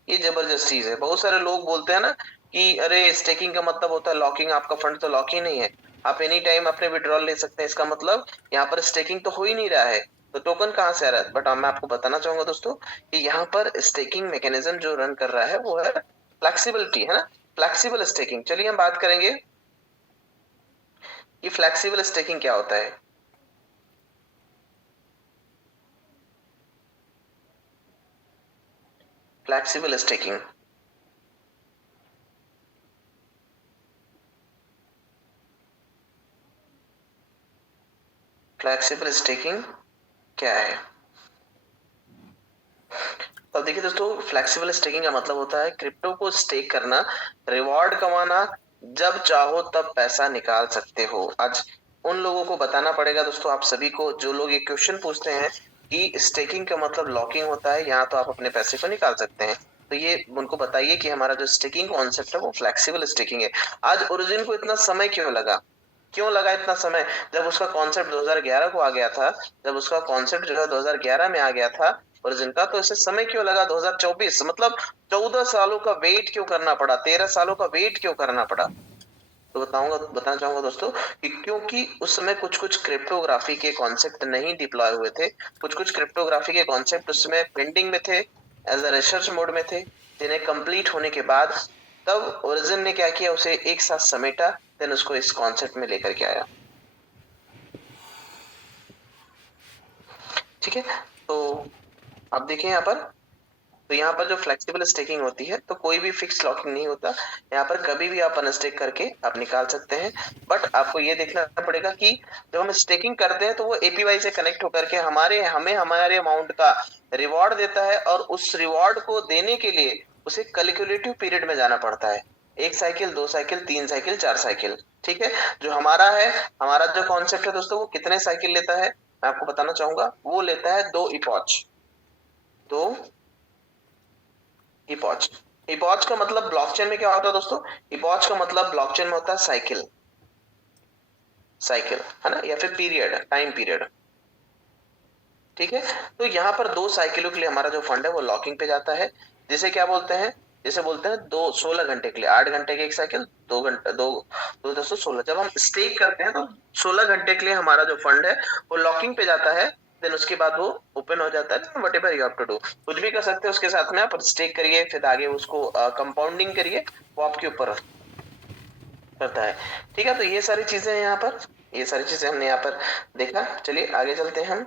ये जबरदस्त चीज है। बहुत सारे लोग बोलते हैं ना कि अरे स्टेकिंग का मतलब होता है लॉकिंग, आपका फंड तो लॉक ही नहीं है, आप एनी टाइम अपने विड्रॉल ले सकते हैं। इसका मतलब यहाँ पर स्टेकिंग तो हो ही नहीं रहा है, तो टोकन कहाँ से आ रहा है? बट मैं आपको बताना चाहूंगा दोस्तों कि यहाँ पर स्टेकिंग मैकेनिज्म जो रन कर रहा है वो है फ्लेक्सिबिलिटी, है ना, फ्लेक्सिबल स्टेकिंग। चलिए हम बात करेंगे कि फ्लेक्सिबल स्टेकिंग क्या होता है। फ्लेक्सिबल स्टेकिंग फ्लेक्सिबल स्टेकिंग क्या है? तो देखिए दोस्तों, फ्लेक्सिबल स्टेकिंग का मतलब होता है क्रिप्टो को स्टेक करना, रिवॉर्ड कमाना, जब चाहो तब पैसा निकाल सकते हो। आज उन लोगों को बताना पड़ेगा दोस्तों, आप सभी को, जो लोग ये क्वेश्चन पूछते हैं कि स्टेकिंग का मतलब लॉकिंग होता है, यहाँ तो आप अपने पैसे को निकाल सकते हैं, तो ये उनको बताइए कि हमारा जो स्टेकिंग कॉन्सेप्ट है वो फ्लेक्सिबल स्टेकिंग है। आज ओरिजिन को इतना समय क्यों लगा इतना समय? जब उसका कॉन्सेप्ट 2011 को आ गया था, जब उसका कॉन्सेप्ट जो है 2011 में आ गया था ओरिजिन का, तो इसे समय क्यों लगा 2024, मतलब 14 सालों का वेट क्यों करना पड़ा, 13 सालों का वेट क्यों करना पड़ा? तो बताना चाहूंगा दोस्तों कि क्योंकि उस समय कुछ कुछ क्रिप्टोग्राफी के कॉन्सेप्ट नहीं डिप्लॉय हुए थे, कुछ कुछ क्रिप्टोग्राफी के कॉन्सेप्ट उस समय पेंडिंग में थे, एज अ रिसर्च मोड में थे, जिन्हें कंप्लीट होने के बाद तब ओरिजिन ने क्या किया, उसे एक साथ समेटा, देन उसको इस कॉन्सेप्ट में लेकर के आया। ठीक है, तो आप देखें यहाँ पर, तो यहाँ पर जो फ्लेक्सिबल स्टेकिंग होती है तो कोई भी फिक्स लॉकिंग नहीं होता, यहाँ पर कभी भी आप अनस्टेक करके आप निकाल सकते हैं। बट आपको ये देखना पड़ेगा कि जब हम स्टेकिंग करते हैं तो वो एपीवाई से कनेक्ट होकर के हमें हमारे अमाउंट का रिवॉर्ड देता है, और उस रिवॉर्ड को देने के लिए उसे कैलकुलेटिव पीरियड में जाना पड़ता है, 1 साइकिल, 2 साइकिल, 3 साइकिल, 4 साइकिल। ठीक है, जो हमारा जो कॉन्सेप्ट है दोस्तों वो कितने साइकिल लेता है? मैं आपको बताना चाहूंगा, वो लेता है 2 इपॉच। 2 इपॉच। इपॉच का मतलब ब्लॉकचेन में क्या होता है दोस्तों? इपॉच का मतलब ब्लॉकचेन में होता है साइकिल। साइकिल है ना, या फिर पीरियड, टाइम पीरियड। ठीक है, तो यहाँ पर 2 साइकिलों के लिए हमारा जो फंड है वो लॉकिंग पे जाता है। जिसे क्या बोलते हैं? जिसे बोलते हैं 16 घंटे के लिए, 8 घंटे की एक साइकिल, 2 घंटे, 2 16। जब हम स्टेक करते हैं तो 16 घंटे के लिए हमारा जो फंड है वो लॉकिंग पे जाता है। देन उसके बाद वो ओपन हो जाता है। Whatever you have to do, कुछ भी कर सकते हैं उसके साथ में, आप स्टेक करिए, फिर आगे उसको कंपाउंडिंग करिए, वो आपके ऊपर करता है। ठीक है, तो ये सारी चीजें हैं यहाँ पर, ये सारी चीजें हमने यहाँ पर देखा। चलिए आगे चलते हैं हम।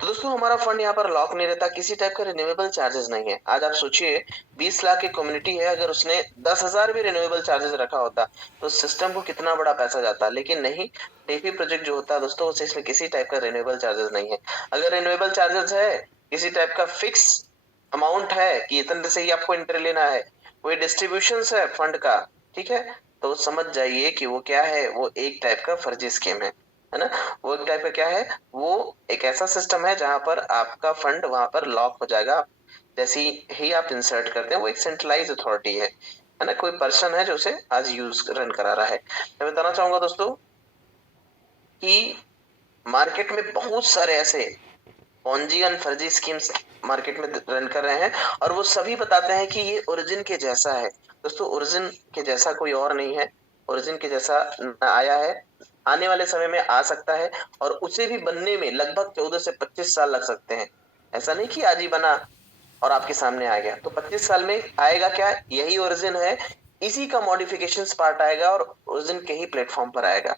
तो दोस्तों हमारा फंड यहाँ पर लॉक नहीं रहता, किसी टाइप का रिन्यूएबल चार्जेस नहीं है। आज आप सोचिए 20 लाख की कम्युनिटी है, अगर उसने 10,000 भी रिन्यूएबल चार्जेस रखा होता तो सिस्टम को कितना बड़ा पैसा जाता, लेकिन नहीं। डेफी प्रोजेक्ट जो होता है दोस्तों, उसे इसमें किसी टाइप का रिन्यूएबल चार्जेस नहीं है। अगर रिन्यूएबल चार्जेस है, किसी टाइप का फिक्स अमाउंट है कि इतने से ही आपको एंट्री लेना है, कोई डिस्ट्रीब्यूशन है फंड का, ठीक है, तो समझ जाइए कि वो क्या है, वो एक टाइप का फर्जी स्कीम है ना। वो एक टाइप का क्या है, वो एक ऐसा सिस्टम है जहां पर आपका फंड वहां पर लॉक हो जाएगा जैसे ही आप इंसर्ट करते हैं। वो एक सेंट्रलाइज अथॉरिटी है ना, कोई पर्सन है जो उसे आज यूज रन करा रहा है। मैं बताना चाहूंगा दोस्तों कि मार्केट में बहुत सारे ऐसे पॉन्जी एंड फर्जी स्कीम्स मार्केट में रन कर रहे हैं, और वो सभी बताते हैं कि ये ओरिजिन के जैसा है। दोस्तों ओरिजिन के जैसा कोई और नहीं है, ओरिजिन के जैसा न आया है, आने वाले समय में आ सकता है, और उसे भी बनने में लगभग 14 से 25 साल लग सकते हैं। ऐसा नहीं कि आज ही बना और आपके सामने आ गया। तो 25 साल में आएगा क्या, यही ओरिजिन है, इसी का मॉडिफिकेशन पार्ट आएगा और ओरिजिन के ही प्लेटफॉर्म पर आएगा।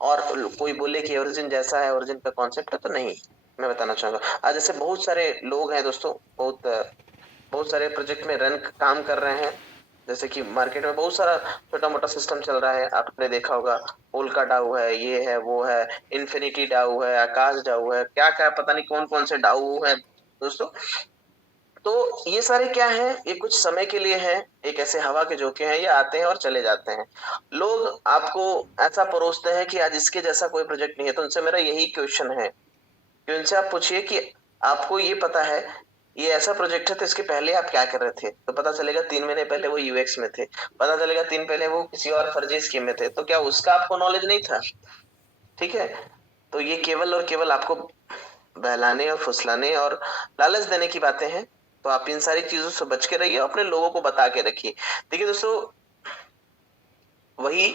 और कोई बोले कि ओरिजिन जैसा है, ओरिजिन का कॉन्सेप्ट है, तो नहीं। मैं बताना चाहूंगा आज ऐसे बहुत सारे लोग हैं दोस्तों, बहुत सारे प्रोजेक्ट में रन काम कर रहे हैं। जैसे कि मार्केट में बहुत सारा छोटा मोटा सिस्टम चल रहा है, आपने देखा होगा, पोलका डाउ है, ये है, वो है, इन्फिनिटी डाउ है, आकाश डाउ है, क्या क्या पता नहीं कौन कौन से डाउ है दोस्तों। तो ये सारे क्या है, ये कुछ समय के लिए है, एक ऐसे हवा के झोंके हैं, ये आते हैं और चले जाते हैं। लोग आपको ऐसा परोसते हैं कि आज इसके जैसा कोई प्रोजेक्ट नहीं है। तो उनसे मेरा यही क्वेश्चन है कि उनसे आप पूछिए कि आपको ये पता है ये ऐसा प्रोजेक्ट है, तो इसके पहले आप क्या कर रहे थे? तो पता चलेगा 3 महीने पहले वो यूएक्स में थे, पता चलेगा 3 पहले वो किसी और फर्जी स्कीम में थे। तो क्या उसका आपको नॉलेज नहीं था? ठीक है, तो ये केवल और केवल आपको बहलाने और फुसलाने और लालच देने की बातें हैं। तो आप इन सारी चीजों से बच के रहिए, अपने लोगों को बता के रखिए। देखिए दोस्तों, वही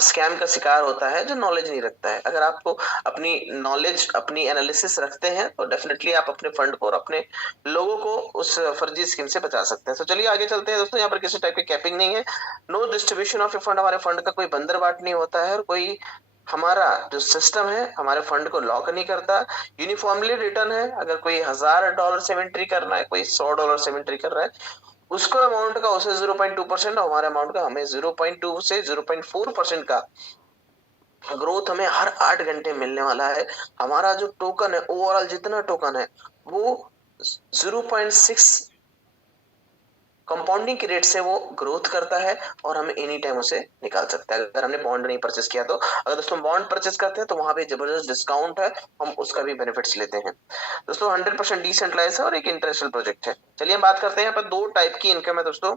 स्कैम का शिकार होता है जो नॉलेज नहीं रखता है। अगर आपको अपनी नॉलेज, अपनी एनालिसिस रखते हैं, तो डेफिनेटली आप अपने फंड को और अपने लोगों को उस फर्जी स्कीम से बचा सकते हैं। तो चलिए आगे चलते हैं दोस्तों। यहाँ पर किसी टाइप की कैपिंग नहीं है, no distribution of a fund. हमारे फंड का कोई बंदर बाट नहीं होता है, और कोई हमारा जो सिस्टम है हमारे फंड को लॉक नहीं करता। यूनिफॉर्मली रिटर्न है, अगर कोई $1,000 से एंट्री करना है, कोई $100 से एंट्री कर रहा है, उसको अमाउंट का उसे 0.2%, हमारे अमाउंट का हमें 0.2 से 0.4% का ग्रोथ हमें हर 8 घंटे मिलने वाला है। हमारा जो टोकन है, ओवरऑल जितना टोकन है, वो 0.6 कंपाउंडिंग की रेट से वो ग्रोथ करता है, और हमें एनी टाइम उसे निकाल सकता है अगर हमने बॉन्ड नहीं परचेस किया तो। अगर दोस्तों बॉन्ड परचेस करते हैं तो वहां पे जबरदस्त डिस्काउंट है, हम उसका भी बेनिफिट्स लेते हैं दोस्तों। 100% डिसेंट्रलाइज है और एक इंटरनेशनल प्रोजेक्ट है। चलिए हम बात करते हैं, यहाँ पर 2 टाइप की इनकम है दोस्तों।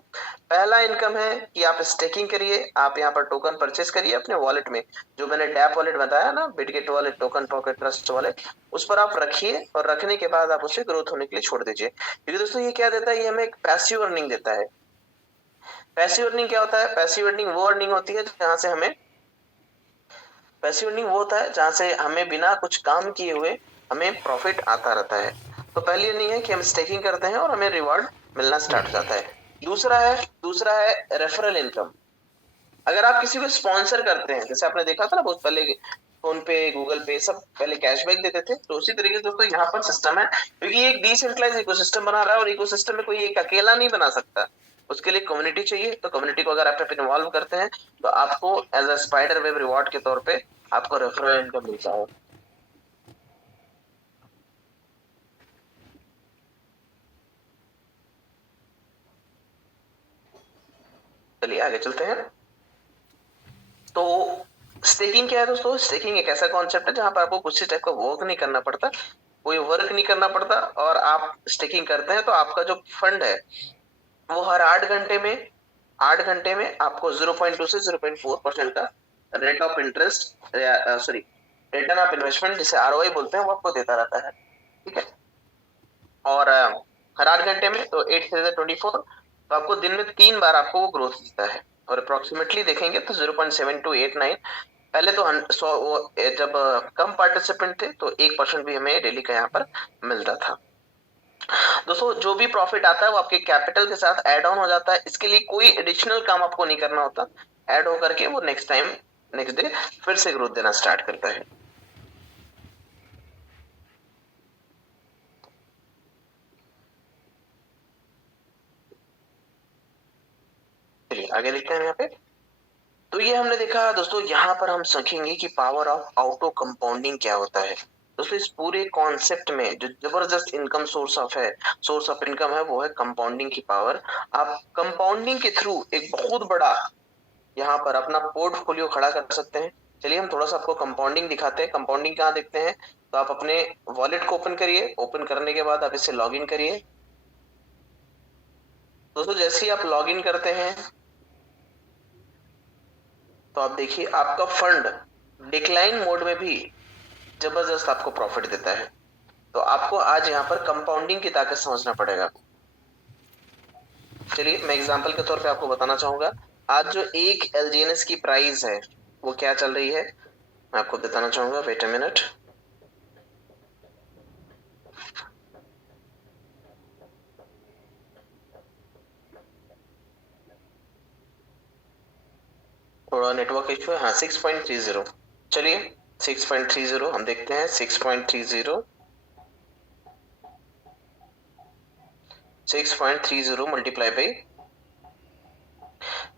पहला इनकम है कि आप स्टेकिंग करिए, आप यहाँ पर टोकन परचेस करिए अपने वॉलेट में, जो मैंने डैप वॉलेट बताया ना, Bitget wallet, token pocket trust wallet, उस पर आप रखिए, और रखने के बाद आप उसे ग्रोथ होने के लिए छोड़ दीजिए। क्योंकि दोस्तों ये क्या देता है, ये हमें एक पैसिव अर्निंग देता है। पैसिव अर्निंग क्या होता है? पैसिव अर्निंग वो अर्निंग होती है जहां से हमें, पैसिव अर्निंग वो होता है जहां से हमें बिना कुछ काम किए हुए हमें प्रॉफिट आता रहता है। तो पहली अर्निंग है कि हम स्टेकिंग करते हैं और हमें रिवॉर्ड मिलना स्टार्ट हो जाता है। दूसरा है रेफरल इनकम। अगर आप किसी को स्पॉन्सर करते हैं, जैसे आपने देखा था ना बहुत पहले, फोन पे, गूगल पे, सब पहले कैशबैक देते थे, तो उसी तरीके से दोस्तों यहाँ पर सिस्टम है। क्योंकि ये एक डिसेंट्रलाइज इकोसिस्टम बना रहा है, और इकोसिस्टम में कोई एक अकेला नहीं बना सकता, उसके लिए कम्युनिटी चाहिए। तो कम्युनिटी को अगर आप इन्वॉल्व करते हैं, तो आपको as a spider web reward के तौर पे आपको रेफरल इनकम मिलता है। चलिए आगे चलते हैं। तो स्टेकिंग क्या है दोस्तों? स्टेकिंग एक ऐसा कॉन्सेप्ट है जहां पर आपको कुछ टाइप का वर्क नहीं करना पड़ता, कोई वर्क नहीं करना पड़ता, और आप स्टेकिंग करते हैं तो आपका जो फंड है वो हर 8 घंटे में आपको 0.2 से 0.4% का rate of interest, sorry return of investment जिसे आरओआई बोलते हैं, वो आपको देता रहता है। ठीक है, और हर 8 घंटे में तो 8 से 24, तो आपको दिन में 3 बार आपको वो ग्रोथ देता है। और अप्रोक्सीमेटली देखेंगे तो 0.7289, पहले तो 100 जब कम पार्टिसिपेंट थे तो 1% भी हमें डेली का यहाँ पर मिलता था। दोस्तों जो भी प्रॉफिट आता है वो आपके कैपिटल के साथ ऐड ऑन हो जाता है, इसके लिए कोई एडिशनल काम आपको नहीं करना होता, ऐड हो करके वो नेक्स्ट डे फिर से ग्रोथ देना स्टार्ट करता है। चलिए आगे देखते हैं यहाँ पे। तो ये हमने देखा दोस्तों, यहाँ पर हम सीखेंगे कि पावर ऑफ ऑटो कंपाउंडिंग क्या होता है। दोस्तों इस पूरे कॉन्सेप्ट में जो जबरदस्त इनकम सोर्स ऑफ इनकम है, वो है कंपाउंडिंग की पावर। आप कंपाउंडिंग के थ्रू एक बहुत बड़ा यहाँ पर अपना पोर्टफोलियो खड़ा कर सकते हैं। चलिए हम थोड़ा सा आपको कंपाउंडिंग दिखाते हैं। कंपाउंडिंग कहाँ देखते हैं, तो आप अपने वॉलेट को ओपन करिए, ओपन करने के बाद आप इसे लॉग इन करिए। दोस्तों जैसे ही आप लॉग इन करते हैं तो आप देखिए आपका फंड डिक्लाइन मोड में भी जबरदस्त आपको प्रॉफिट देता है। तो आपको आज यहाँ पर कंपाउंडिंग की ताकत समझना पड़ेगा। चलिए मैं एग्जांपल के तौर पे आपको बताना चाहूंगा, आज जो एक एलजीएनएस की प्राइस है वो क्या चल रही है, मैं आपको बताना चाहूंगा। Wait a minute. थोड़ा नेटवर्क इशू है। हाँ 6.30। चलिए 6.30 हम देखते हैं। 6.30 मल्टीप्लाई बाई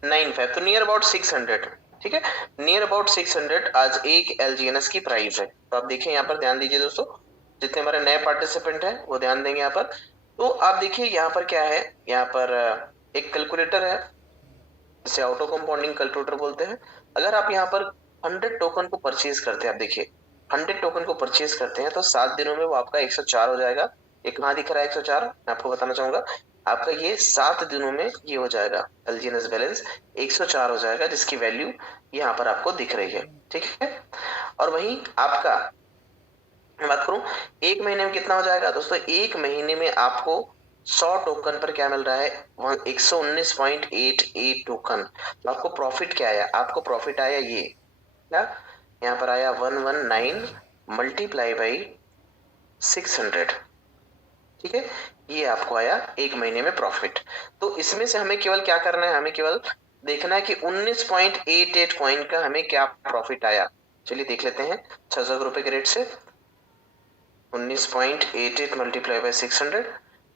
95, तो नियर अबाउट 600। ठीक है, नियर अबाउट 600 आज एक एलजीएनएस की प्राइस है। तो आप देखिए यहाँ पर ध्यान दीजिए दोस्तों, जितने हमारे नए पार्टिसिपेंट हैं वो ध्यान देंगे यहाँ पर। तो आप देखिए यहाँ पर क्या है, यहाँ पर एक कैलकुलेटर है जिसे ऑटो कंपाउंडिंग कैलकुलेटर बोलते हैं। अगर आप यहाँ पर 100 टोकन को परचेज करते हैं, आप देखिए 100 टोकन को परचेज करते हैं तो 7 दिनों में वो आपका 104 हो जाएगा। ये कहाँ दिख रहा है 104, मैं आपको बताना चाहूंगा। आपका ये 7 दिनों में ये हो जाएगा, एलजीएनएस बैलेंस 104 हो जाएगा, जिसकी वैल्यू यहाँ पर आपको दिख रही है। ठीक है, और वहीं आपका मैं बात करूं एक महीने में कितना हो जाएगा दोस्तों, एक महीने में आपको 100 टोकन पर क्या मिल रहा है, वहां 119.88 टोकन। तो आपको प्रॉफिट क्या आया, आपको प्रॉफिट आया ये क्या, यहाँ पर आया 119 मल्टीप्लाई बाई 600। ठीक है, ये आपको आया एक महीने में प्रॉफिट। तो इसमें से हमें केवल क्या करना है, हमें केवल देखना है कि 19.88 कॉइन का हमें क्या प्रॉफिट आया। चलिए देख लेते हैं 600 रुपए के रेट से 19.88 मल्टीप्लाई बाई 600।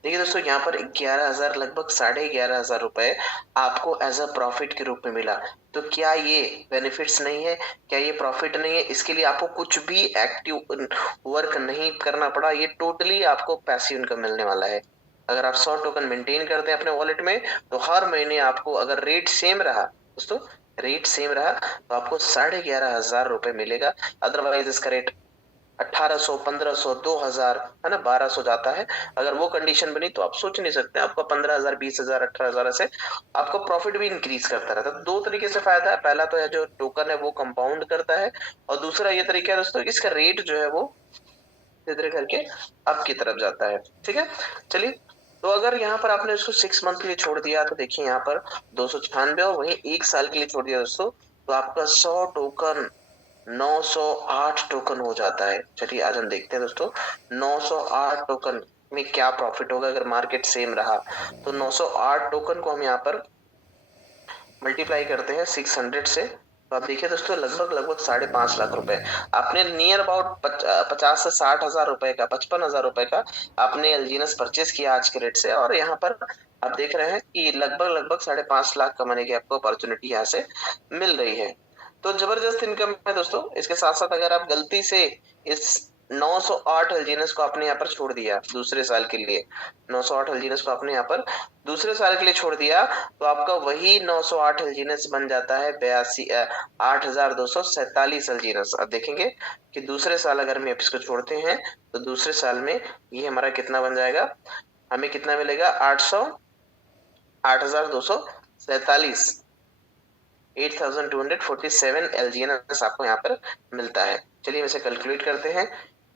देखिए दोस्तों यहाँ पर 11,000, लगभग 11,500 रुपए आपको एज अ प्रॉफिट के रूप में मिला। तो क्या ये बेनिफिट्स नहीं है, क्या ये प्रॉफिट नहीं है? इसके लिए आपको कुछ भी एक्टिव वर्क नहीं करना पड़ा, ये टोटली आपको पैसिव इनकम मिलने वाला है। अगर आप 100 टोकन मेंटेन करते हैं अपने वॉलेट में तो हर महीने आपको, अगर रेट सेम रहा दोस्तों, रेट सेम रहा तो आपको 11,500 रुपए मिलेगा। अदरवाइज इसका रेट 1800, 1500, 2000 है ना, 1200 जाता है। अगर वो कंडीशन बनी तो आप सोच नहीं सकते, आपका 15,000, 20,000, 18,000 ऐसे आपका प्रॉफिट भी इंक्रीज करता रहता है। दो तरीके से फायदा है, पहला तो है जो टोकन है वो कंपाउंड करता है, और दूसरा ये तरीका है दोस्तों इसका रेट जो है वो धीरे धीरे करके अप की तरफ जाता है। ठीक है, चलिए तो अगर यहाँ पर आपने उसको 6 मंथ के लिए छोड़ दिया तो देखिए यहाँ पर 296, और वहीं 1 साल के लिए छोड़ दिया दोस्तों तो आपका 100 टोकन 908 टोकन हो जाता है। चलिए आज हम देखते हैं दोस्तों 908 टोकन में क्या प्रॉफिट होगा अगर मार्केट सेम रहा। तो 908 टोकन को हम यहाँ पर मल्टीप्लाई करते हैं 600 से, तो आप देखिए दोस्तों लगभग 5.5 लाख रुपए आपने नियर अबाउट 50 से 60,000 रुपए का, 55,000 रुपए का आपने एलजीएनएस परचेज किया आज के रेट से। और यहाँ पर आप देख रहे हैं कि लगभग 5.5 लाख कमाने की आपको अपॉर्चुनिटी यहाँ से मिल रही है। तो जबरदस्त इनकम है दोस्तों। इसके साथ साथ अगर आप गलती से इस 908 एलजीएनएस को आपने यहाँ पर छोड़ दिया दूसरे साल के लिए, 908 एलजीएनएस को आपने यहाँ पर दूसरे साल के लिए छोड़ दिया, तो आपका वही 908 एलजीएनएस बन जाता है 8247 एलजीएनएस। अब देखेंगे कि दूसरे साल अगर हम इसको छोड़ते हैं तो दूसरे साल में ये हमारा कितना बन जाएगा, हमें कितना मिलेगा, 8247 8247 एलजीएनएस आपको यहाँ पर मिलता है। चलिए इसे कैलकुलेट करते हैं।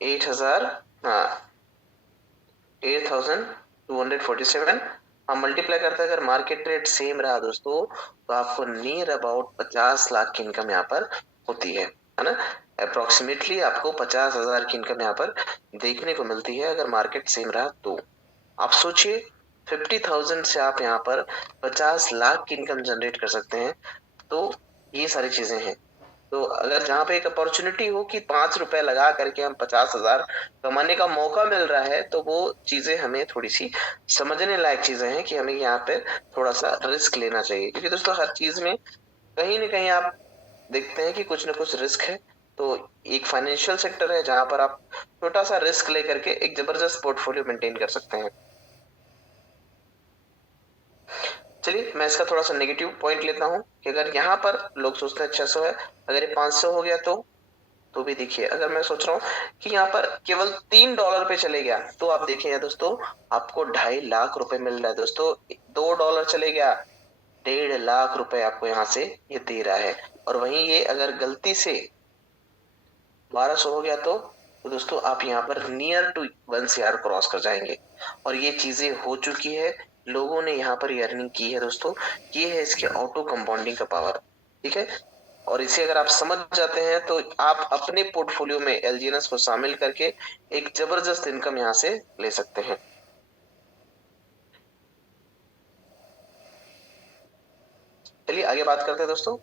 8247 हम मल्टीप्लाई करते हैं, अगर मार्केट रेट सेम रहा दोस्तों तो आपको नियर अबाउट 50 लाख की इनकम यहाँ पर होती है ना। अप्रोक्सीमेटली आपको 50,000 की इनकम यहाँ पर देखने को मिलती है अगर मार्केट सेम रहा तो। आप सोचिए 50,000 से आप यहाँ पर 50 लाख की इनकम जनरेट कर सकते हैं। तो ये सारी चीजें हैं। तो अगर जहाँ पे एक अपॉर्चुनिटी हो कि 5 रुपए लगा करके हम 50,000 कमाने का मौका मिल रहा है, तो वो चीजें हमें थोड़ी सी समझने लायक चीजें हैं कि हमें यहाँ पे थोड़ा सा रिस्क लेना चाहिए। क्योंकि दोस्तों हर चीज में कहीं ना कहीं आप देखते हैं कि कुछ ना कुछ रिस्क है। तो एक फाइनेंशियल सेक्टर है जहां पर आप छोटा सा रिस्क लेकर के एक जबरदस्त पोर्टफोलियो मेंटेन कर सकते हैं। चलिए मैं इसका थोड़ा सा नेगेटिव पॉइंट लेता हूं कि अगर यहाँ पर लोग सोचते हैं 600 है, अगर ये 500 हो गया तो भी देखिए अगर मैं सोच रहा हूँ कि यहाँ पर केवल $3 पे चले गया तो आप देखिए दोस्तों आपको 2.5 लाख रुपए मिल रहा है दोस्तों। $2 चले गया 1.5 लाख रुपए आपको यहाँ से ये दे रहा है। और वहीं ये अगर गलती से 1200 हो गया तो दोस्तों आप यहाँ पर नियर टू 1 CR क्रॉस कर जाएंगे। और ये चीजें हो चुकी है, लोगों ने यहाँ पर अर्निंग की है दोस्तों। ये है इसके ऑटो कंपाउंडिंग का पावर, ठीक है। और इसे अगर आप समझ जाते हैं तो आप अपने पोर्टफोलियो में एलजीएनएस को शामिल करके एक जबरदस्त इनकम यहाँ से ले सकते हैं। चलिए आगे बात करते हैं दोस्तों।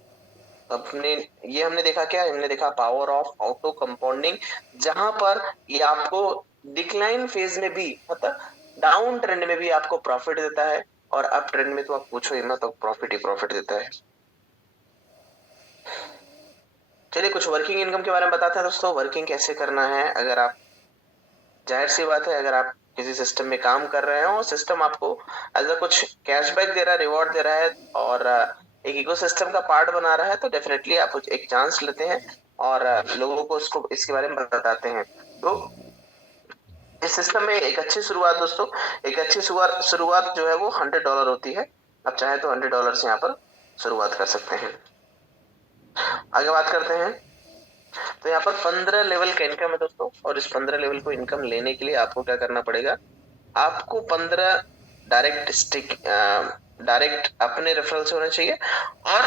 हमने देखा क्या, हमने देखा पावर ऑफ ऑटो कंपाउंडिंग, जहां पर ये आपको डिक्लाइन फेज में भी मतलब डाउन ट्रेंड में भी आपको प्रॉफिट देता है और अप ट्रेंड में तो आप पूछो ही मत, तो प्रॉफिट ही प्रॉफिट देता है। चलिए कुछ वर्किंग इनकम के बारे में बताते हैं दोस्तों। वर्किंग कैसे करना है, अगर आप, जाहिर सी बात है अगर आप किसी सिस्टम में काम कर रहे हो, सिस्टम आपको एज अ कुछ कैशबैक दे रहा है, रिवॉर्ड दे रहा है और एक इकोसिस्टम का पार्ट बना रहा है, तो डेफिनेटली आप एक चांस लेते हैं और लोगों को इसको इसके बारे में बताते हैं। तो इस सिस्टम में एक अच्छी शुरुआत दोस्तों, एक अच्छी शुरुआत जो है वो $100 होती है। आप चाहे तो $100 से यहाँ पर शुरुआत कर सकते हैं। आगे बात करते हैं। तो यहाँ पर 15 लेवल का इनकम है दोस्तों, और इस 15 लेवल को इनकम लेने के लिए आपको क्या करना पड़ेगा, आपको 15 डायरेक्ट अपने रेफरल से होने चाहिए और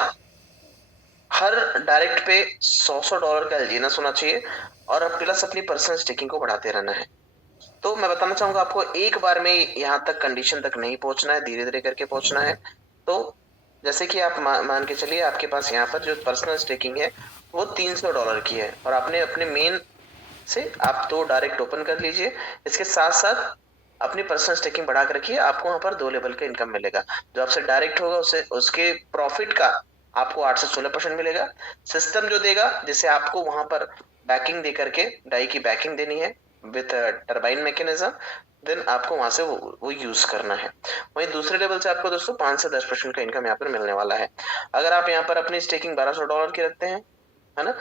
हर डायरेक्ट पे $100 का एलजीएनएस होना चाहिए और प्लस अपनी पर्सनल स्टेकिंग को बढ़ाते रहना है। तो मैं बताना चाहूंगा आपको एक बार में यहाँ तक कंडीशन तक नहीं पहुंचना है, धीरे धीरे करके पहुंचना है। तो जैसे कि आप मान के चलिए आपके पास यहाँ पर जो पर्सनल स्टेकिंग है वो $300 की है और आपने अपने मेन से आप 2 डायरेक्ट ओपन कर लीजिए। इसके साथ साथ अपनी पर्सनल स्टेकिंग बढ़ा कर रखिए, आपको वहां पर 2 लेवल का इनकम मिलेगा। जो आपसे डायरेक्ट होगा उसे उसके प्रॉफिट का आपको 8 से 16% मिलेगा। सिस्टम जो देगा, जिसे आपको वहां पर बैकिंग दे करके डाई की बैकिंग देनी है विथ टर्बाइन मैकेनिज्म, देन आपको वहां से वो यूज करना है। वहीं दूसरे लेवल से आपको दोस्तों 5 से 10% का इनकम यहाँ पर मिलने वाला है। अगर आप यहाँ पर अपनी स्टेकिंग $1200 की रखते हैं, है ना,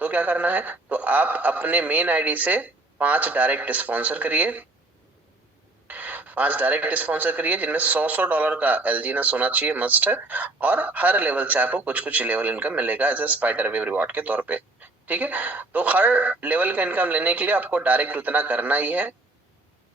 तो क्या करना है, तो आप अपने मेन आईडी से 5 डायरेक्ट स्पॉन्सर करिए, 5 डायरेक्ट स्पॉन्सर करिए जिनमें $100 का एलजीएनएस होना चाहिए, मस्ट है। और हर लेवल से आपको कुछ कुछ लेवल इनकम मिलेगा as a spider wave reward के तौर पे, ठीक है। तो हर लेवल का इनकम लेने के लिए आपको डायरेक्ट उतना करना ही है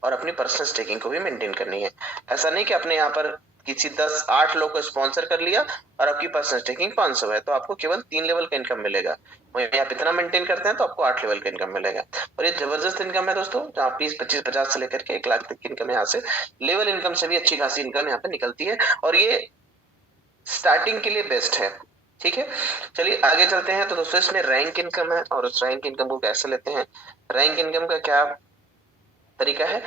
और अपनी पर्सनल स्टेकिंग को भी मेंटेन करनी है। ऐसा नहीं कि आपने यहाँ पर किसी 8 लोग को स्पॉन्सर कर लिया और आपकी पर्सनल स्टेकिंग 500 है तो आपको केवल 3 लेवल का इनकम मिलेगा। वहीं आप इतना मेंटेन करते हैं तो आपको 8 लेवल का इनकम मिलेगा। और ये जबरदस्त इनकम है दोस्तों, जहाँ 20, 25, 50 से लेकर के 1 लाख तक की इनकम यहाँ से, लेवल इनकम से भी अच्छी खासी इनकम यहाँ पे निकलती है और ये स्टार्टिंग के लिए बेस्ट है, ठीक है। चलिए आगे चलते हैं। तो दोस्तों इसमें रैंक इनकम है और उस रैंक इनकम को कैसे लेते हैं। रैंक इनकम का क्या तरीका है,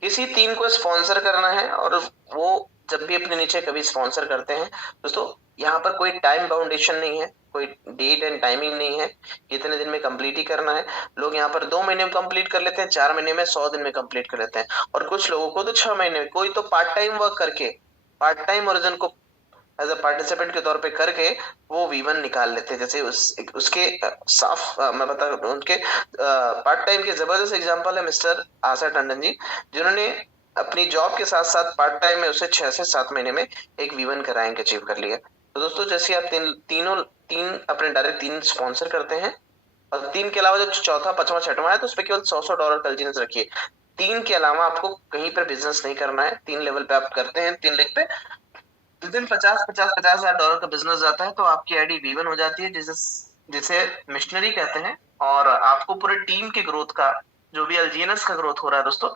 किसी टीम को स्पॉन्सर करना है और वो जब भी अपने नीचे कभी स्पॉन्सर करते हैं दोस्तों, यहाँ पर कोई टाइम बाउंडेशन नहीं है, कोई डेट एंड टाइमिंग नहीं है कि इतने दिन में कंप्लीट ही करना है। लोग यहाँ पर 2 महीने में कंप्लीट कर लेते हैं, 4 महीने में, 100 दिन में कंप्लीट कर लेते हैं। और कुछ लोगों को तो 6 महीने में, कोई तो पार्ट टाइम वर्क करके, पार्ट टाइम वर्जन को एज अ पार्टिसिपेंट के तौर पे करके वो V1 निकाल लेते हैं। जैसे उसके साफ मैं बता उनके पार्ट टाइम के जबरदस्त एग्जांपल है मिस्टर आशा टंडन जी, जिन्होंने अपनी जॉब के साथ साथ पार्ट टाइम में उसे 6 से 7 महीने में एक V1 का रैंक अचीव कर लिया। तो दोस्तों जैसे आप तीन अपने डायरेक्ट 3 स्पॉन्सर करते हैं, और 3 के अलावा जो चौथा पांचवा छठवां है तो उस पर केवल $100 कल्जीनेस रखिए। 3 के अलावा आपको कहीं पर बिजनेस नहीं करना है। 3 लेवल पे आप करते हैं, 3 लेग पे जिस दिन 50,000 का बिजनेस जाता है तो आपकी आईडी V1 हो जाती है, जिसे जिसे मिशनरी कहते हैं। और आपको पूरे टीम के ग्रोथ का, जो भी एलजीएनएस का ग्रोथ हो रहा है दोस्तों,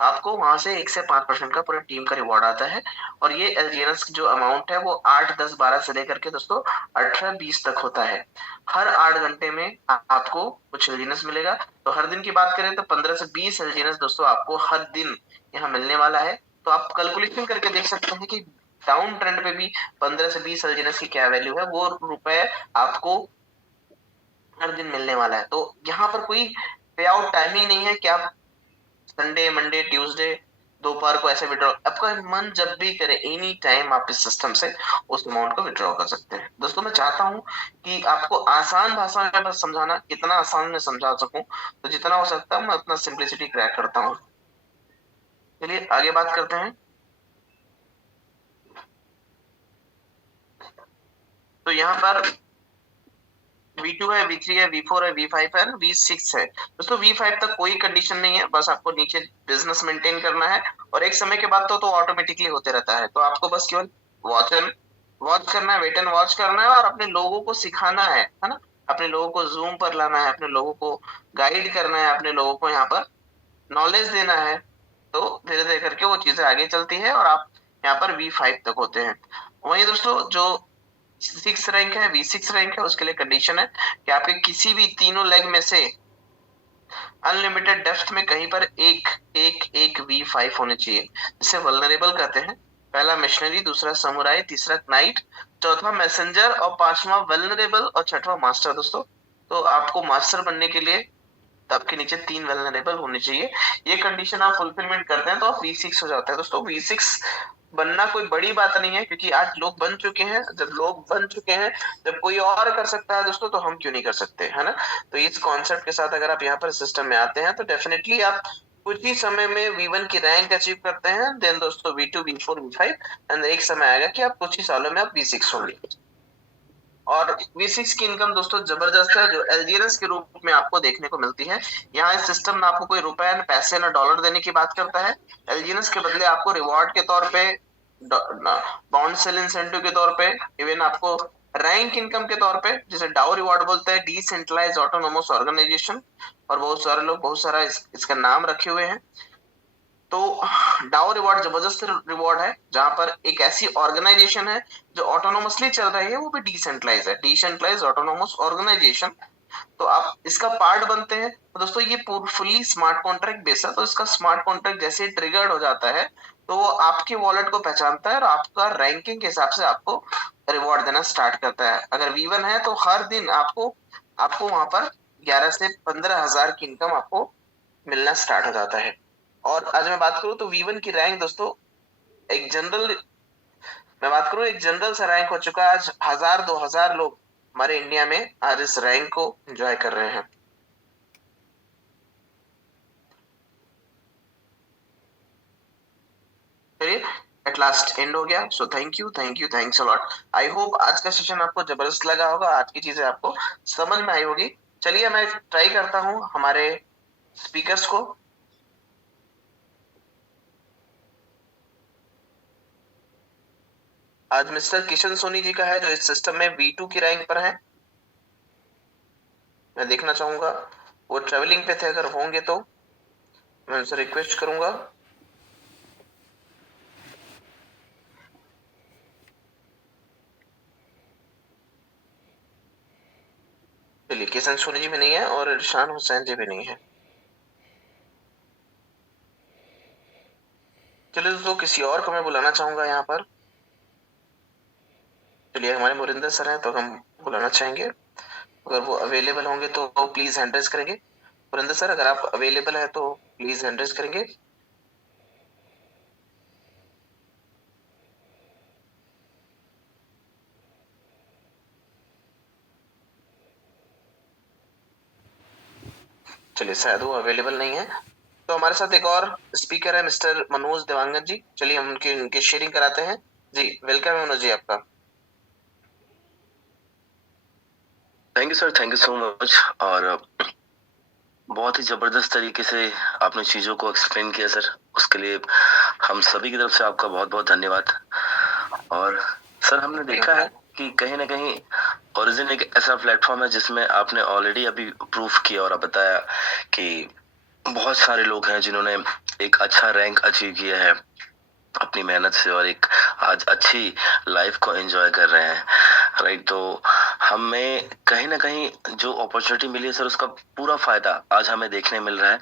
आपको वहां से 1 से 5% का पूरे टीम का रिवॉर्ड आता है। और ये एलजीएनएस की जो अमाउंट है वो 8, 10, 12 से लेकर के दोस्तों 18, 20 तक होता है। हर 8 घंटे में आपको कुछ एलजीएनएस मिलेगा। तो हर दिन की बात करें तो 15 से 20 एलजीएनएस दोस्तों आपको हर दिन यहाँ मिलने वाला है। तो आप कैलकुलेशन करके देख सकते हैं कि डाउन ट्रेंड पे भी 15 से 20 एलजीएनएस की क्या वैल्यू है, वो रुपए आपको हर दिन मिलने वाला है। तो यहाँ पर कोई पे आउट टाइमिंग नहीं है कि आप संडे, मंडे, ट्यूसडे दोपहर को ऐसे विड्रॉ, आपका मन जब भी करे एनी टाइम आप इस सिस्टम से उस अमाउंट को विड्रॉ कर सकते हैं। दोस्तों मैं चाहता हूं कि आपको आसान भाषा में बस समझाना, कितना आसान में समझा सकूं, तो जितना हो सकता है मैं अपना सिंप्लिसिटी क्रैक करता हूं। चलिए आगे बात करते हैं। तो यहाँ पर V2 है, V3 है, V4 है, V5 है, V6 है। दोस्तों V5 तक कोई कंडीशन नहीं है, बस आपको नीचे बिजनेस मेंटेन करना है, और एक समय के बाद तो ऑटोमेटिकली होते रहता है। तो आपको बस केवल वॉच करना है, वेट एंड वॉच करना है, और अपने लोगों को सिखाना है ना, अपने लोगों को जूम पर लाना है, अपने लोगों को गाइड करना है, अपने लोगों को यहाँ पर नॉलेज देना है। तो धीरे धीरे करके वो चीजें आगे चलती है और आप यहाँ पर V5 तक होते हैं। वहीं दोस्तों जो 6 रैंक है, V6 रैंक है, उसके लिए कंडीशन है कि आपके किसी भी तीनों लेग में से अनलिमिटेड डेप्थ में कहीं पर एक एक V5 होने चाहिए, जिसे वल्नरेबल कहते हैं। पहला मिशनरी, दूसरा समुराई, तीसरा नाइट, चौथा मैसेंजर, और पांचवा वल्नरेबल, और छठवां मास्टर दोस्तों। तो आपको मास्टर बनने के लिए आपके नीचे 3 वल्नरेबल होने चाहिए। ये कंडीशन आप फुलफिलमेंट करते हैं तो आप V6 हो जाता है। दोस्तों V6 बनना कोई बड़ी बात नहीं है, क्योंकि आज लोग बन चुके हैं। जब लोग बन चुके हैं, जब कोई और कर सकता है दोस्तों, तो हम क्यों नहीं कर सकते, है ना। तो इस कॉन्सेप्ट के साथ अगर आप यहाँ पर सिस्टम में आते हैं तो डेफिनेटली आप कुछ ही समय में V1 की रैंक अचीव करते हैं। देन दोस्तों V2, V4, V5, एंड एक समय आएगा कि आप कुछ ही सालों में आप V6 होंगे। और V6 की इनकम दोस्तों जबरदस्त है, जो एलजीएनएस के रूप में आपको देखने को मिलती है। यहाँ इस सिस्टम में आपको कोई रुपए न पैसे न डॉलर देने की बात करता है। एलजीएनएस के बदले आपको रिवॉर्ड के तौर पे, बॉन्ड सेल इंसेंटिव के तौर पे, इवन आपको रैंक इनकम के तौर पे, जिसे डाउ रिवॉर्ड बोलते हैं, डिसेंट्रलाइज्ड ऑटोनोमस ऑर्गेनाइजेशन, और बहुत सारे लोग बहुत सारा इसका नाम रखे हुए हैं। तो डाउ रिवॉर्ड जबरदस्त रिवॉर्ड है, जहां पर एक ऐसी ऑर्गेनाइजेशन है जो ऑटोनोमसली चल रही है, वो भी डिसेंट्रलाइज है, डिसेंट्रलाइज ऑटोनोमस ऑर्गेनाइजेशन। तो आप इसका पार्ट बनते हैं। तो दोस्तों ये फुल्ली स्मार्ट कॉन्ट्रैक्ट बेस है, तो इसका स्मार्ट कॉन्ट्रैक्ट जैसे ट्रिगर्ड हो जाता है तो वो आपके वॉलेट को पहचानता है और आपका रैंकिंग के हिसाब से आपको रिवॉर्ड देना स्टार्ट करता है। अगर V1 है तो हर दिन आपको आपको वहां पर 11 से 15 हजार की इनकम आपको मिलना स्टार्ट हो जाता है। और आज मैं बात करूं तो V1 की रैंक दोस्तों, एक जनरल मैं बात करूं एक जनरल सा रैंक हो चुका है। आज 1000, 2000 लोग हमारे इंडिया में आज इस रैंक को एंजॉय कर रहे हैं। चलिए एट लास्ट एंड हो गया। So thanks a lot. I hope आज का सेशन आपको जबरदस्त लगा होगा, आज की चीजें आपको समझ में आई होगी। चलिए मैं ट्राई करता हूँ हमारे स्पीकर्स को। आज मिस्टर किशन सोनी जी का है, जो इस सिस्टम में V2 की रैंक पर है। मैं देखना चाहूंगा, वो ट्रेवलिंग पे थे, अगर होंगे तो मैं उनसे रिक्वेस्ट करूंगा। चलिए किशन सोनी जी भी नहीं है और इरशान हुसैन जी भी नहीं है। चलिए दोस्तों किसी और को मैं बुलाना चाहूंगा यहाँ पर। चलिए, हमारे मुरिंदर सर हैं तो हम बुलाना चाहेंगे, अगर वो अवेलेबल होंगे तो प्लीज हैंड रेज करेंगे। मुरिंदर सर, अगर आप अवेलेबल हैं तो प्लीज हैंड रेज करेंगे। चलिए, शायद वो अवेलेबल नहीं है, तो हमारे साथ एक और स्पीकर है, मिस्टर मनोज देवांगन जी। चलिए, हम उनकी शेयरिंग कराते हैं। जी, वेलकम है मनोज जी आपका। Thank you sir, thank you so much. और बहुत ही जबरदस्त तरीके से आपने चीजों को एक्सप्लेन किया सर, उसके लिए हम सभी की तरफ से आपका बहुत बहुत धन्यवाद। और सर, हमने देखा है कि कहीं ना कहीं ओरिजिन एक ऐसा प्लेटफॉर्म है जिसमें आपने ऑलरेडी अभी प्रूफ किया और बताया कि बहुत सारे लोग हैं जिन्होंने एक अच्छा रैंक अचीव किया है अपनी मेहनत से और एक आज अच्छी लाइफ को एंजॉय कर रहे हैं, राइट। तो हमें कहीं ना कहीं जो अपॉर्चुनिटी मिली है सर, उसका पूरा फायदा आज हमें देखने मिल रहा है।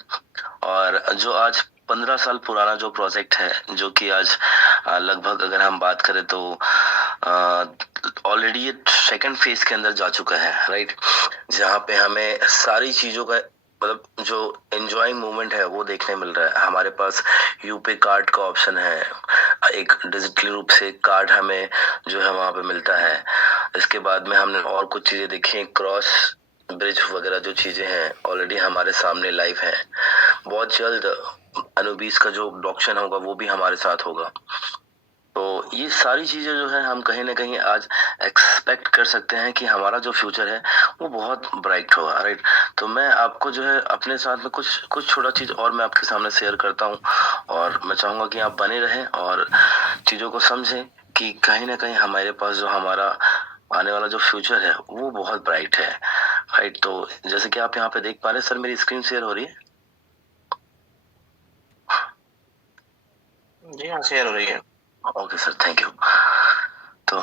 और जो आज 15 साल पुराना जो प्रोजेक्ट है, जो कि आज लगभग अगर हम बात करें तो ऑलरेडी ये सेकंड फेज के अंदर जा चुका है, राइट। जहाँ पे हमें सारी चीजों का मतलब जो एंजॉइंग मोमेंट है वो देखने मिल रहा है। हमारे पास यूपे कार्ड का ऑप्शन है, एक डिजिटल रूप से कार्ड हमें जो है वहां पे मिलता है। इसके बाद में हमने और कुछ चीजें देखी, क्रॉस ब्रिज वगैरह जो चीजें हैं ऑलरेडी हमारे सामने लाइव है। बहुत जल्द अनुबीस का जो ऑप्शन होगा वो भी हमारे साथ होगा। तो ये सारी चीजें जो है हम कहीं ना कहीं आज एक्सपेक्ट कर सकते हैं कि हमारा जो फ्यूचर है वो बहुत ब्राइट होगा, राइट। तो मैं आपको जो है अपने साथ में कुछ कुछ छोटा चीज और मैं आपके सामने शेयर करता हूँ, और मैं चाहूंगा कि आप बने रहें और चीजों को समझें कि कहीं ना कहीं हमारे पास जो हमारा आने वाला जो फ्यूचर है वो बहुत ब्राइट है, राइट। तो जैसे कि आप यहाँ पे देख पा रहे हैं सर, मेरी स्क्रीन शेयर हो रही है। जी हाँ, शेयर हो रही है। Okay sir, thank you. तो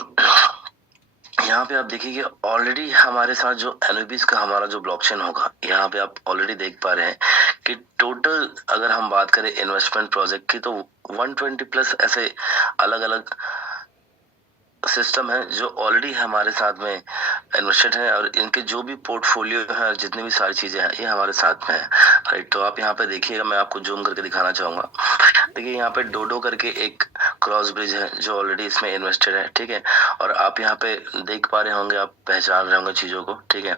यहाँ पे आप देखिए कि ऑलरेडी हमारे साथ जो एनबीएस का हमारा जो ब्लॉकचेन होगा, यहाँ पे आप ऑलरेडी देख पा रहे हैं कि टोटल अगर हम बात करें इन्वेस्टमेंट प्रोजेक्ट की तो 120 प्लस ऐसे अलग अलग सिस्टम है जो ऑलरेडी हमारे साथ में इन्वेस्टेड है, और इनके जो भी पोर्टफोलियो है, जितनी भी सारी चीजें हैं, ये हमारे साथ में है, राइट। तो आप यहाँ पे देखिएगा, मैं आपको जूम करके दिखाना चाहूंगा। देखिए यहाँ पे डोडो करके एक क्रॉस ब्रिज है जो ऑलरेडी इसमें इन्वेस्टेड है, ठीक है। और आप यहाँ पे देख पा रहे होंगे, आप पहचान रहे होंगे चीजों को, ठीक है।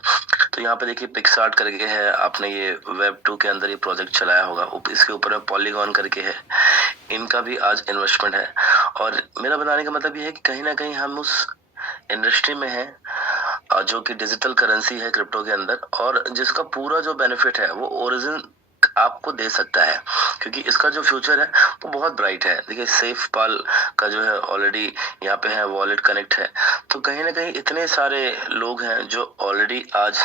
तो यहाँ पे देखिए पिक्सआर्ट करके है, आपने ये वेब 2 के अंदर ये प्रोजेक्ट चलाया होगा। इसके ऊपर में पॉलीगॉन करके है, इनका भी आज इन्वेस्टमेंट है। और मेरा बताने का मतलब ये है कि कहीं ना कहीं हम उस इंडस्ट्री में है जो कि डिजिटल करेंसी है क्रिप्टो के अंदर, और जिसका पूरा जो बेनिफिट है वो ओरिजिन आपको दे सकता है, क्योंकि इसका जो फ्यूचर है वो बहुत ब्राइट है। देखिए सेफ पाल का जो है ऑलरेडी यहाँ पे है, वॉलेट कनेक्ट है। तो कहीं ना कहीं इतने सारे लोग हैं जो ऑलरेडी आज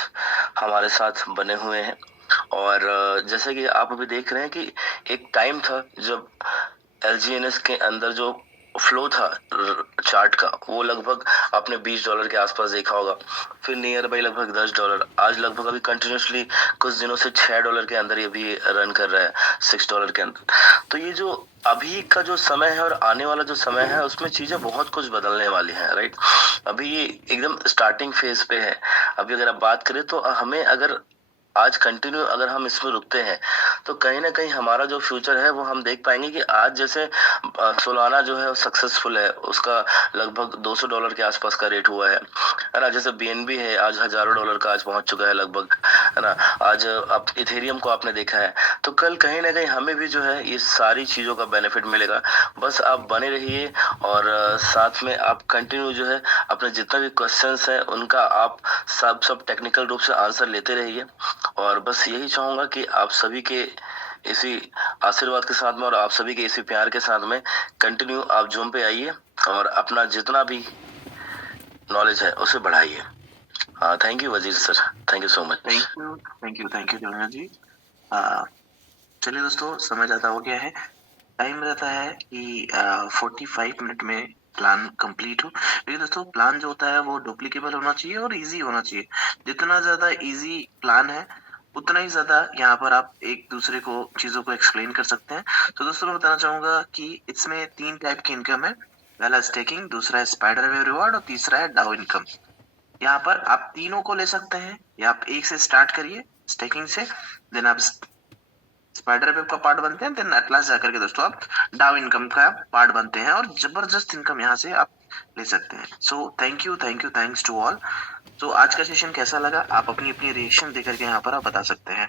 हमारे साथ बने हुए हैं। और जैसे कि आप अभी देख रहे हैं कि एक टाइम था जब एलजीएनएस के अंदर जो फ्लो था चार्ट का, वो लगभग आपने $20 के आसपास देखा होगा, फिर नियर बाई लगभग $10, आज लगभग अभी कंटिन्यूसली कुछ दिनों से $6 के अंदर ये भी रन कर रहा है, $6 के अंदर। तो ये जो अभी का जो समय है और आने वाला जो समय है उसमें चीजें बहुत कुछ बदलने वाली हैं, राइट। अभी ये एकदम स्टार्टिंग फेज पे है। अभी अगर आप बात करें तो हमें अगर आज कंटिन्यू अगर हम इसमें रुकते हैं तो कहीं ना कहीं हमारा जो फ्यूचर है वो हम देख पाएंगे कि आज जैसे सोलाना जो है सक्सेसफुल है, उसका लगभग $200 के आसपास का रेट हुआ है ना। जैसे बीएनबी है, आज हजारों डॉलर का आज पहुंच चुका है लगभग, है ना। आज अब इथेरियम को आपने देखा है, तो कल कहीं ना कहीं हमें भी जो है ये सारी चीजों का बेनिफिट मिलेगा। बस आप बने रहिए और साथ में आप कंटिन्यू जो है अपने जितना भी क्वेश्चंस है उनका आप सब टेक्निकल रूप से आंसर लेते रहिए। और बस यही चाहूंगा कि आप सभी के इसी आशीर्वाद के साथ में और आप सभी के इसी प्यार के साथ में कंटिन्यू आप जूम पे आइए और अपना जितना भी नॉलेज है उसे बढ़ाइए। Thank you Wazir sir, thank you so much. Thank you Devendra ji. चलिए दोस्तों, समय ज्यादा हो गया है, टाइम रहता है कि 45 मिनट में प्लान कंप्लीट हो। लेकिन दोस्तों, प्लान जो होता है वो डुप्लीकेबल होना चाहिए और इजी होना चाहिए। जितना ज्यादा इजी प्लान है उतना ही ज्यादा यहाँ पर आप एक दूसरे को चीजों को एक्सप्लेन कर सकते हैं। तो दोस्तों, मैं बताना चाहूंगा कि इसमें 3 टाइप की इनकम है। पहला स्टेकिंग, दूसरा है स्पाइडर वेब रिवॉर्ड और तीसरा है डाउ इनकम। यहाँ पर आप तीनों को ले सकते हैं या आप एक से स्टार्ट करिए स्टेकिंग से, देन आप स्पाइडर वेब का पार्ट बनते हैं, देन एटलास जाकर के दोस्तों आप डाउ इनकम का पार्ट बनते हैं और जबरदस्त इनकम यहाँ से आप ले सकते हैं। So thanks to all. तो आज का सेशन कैसा लगा आप अपनी अपनी रिएक्शन देकर के यहाँ पर आप बता सकते हैं।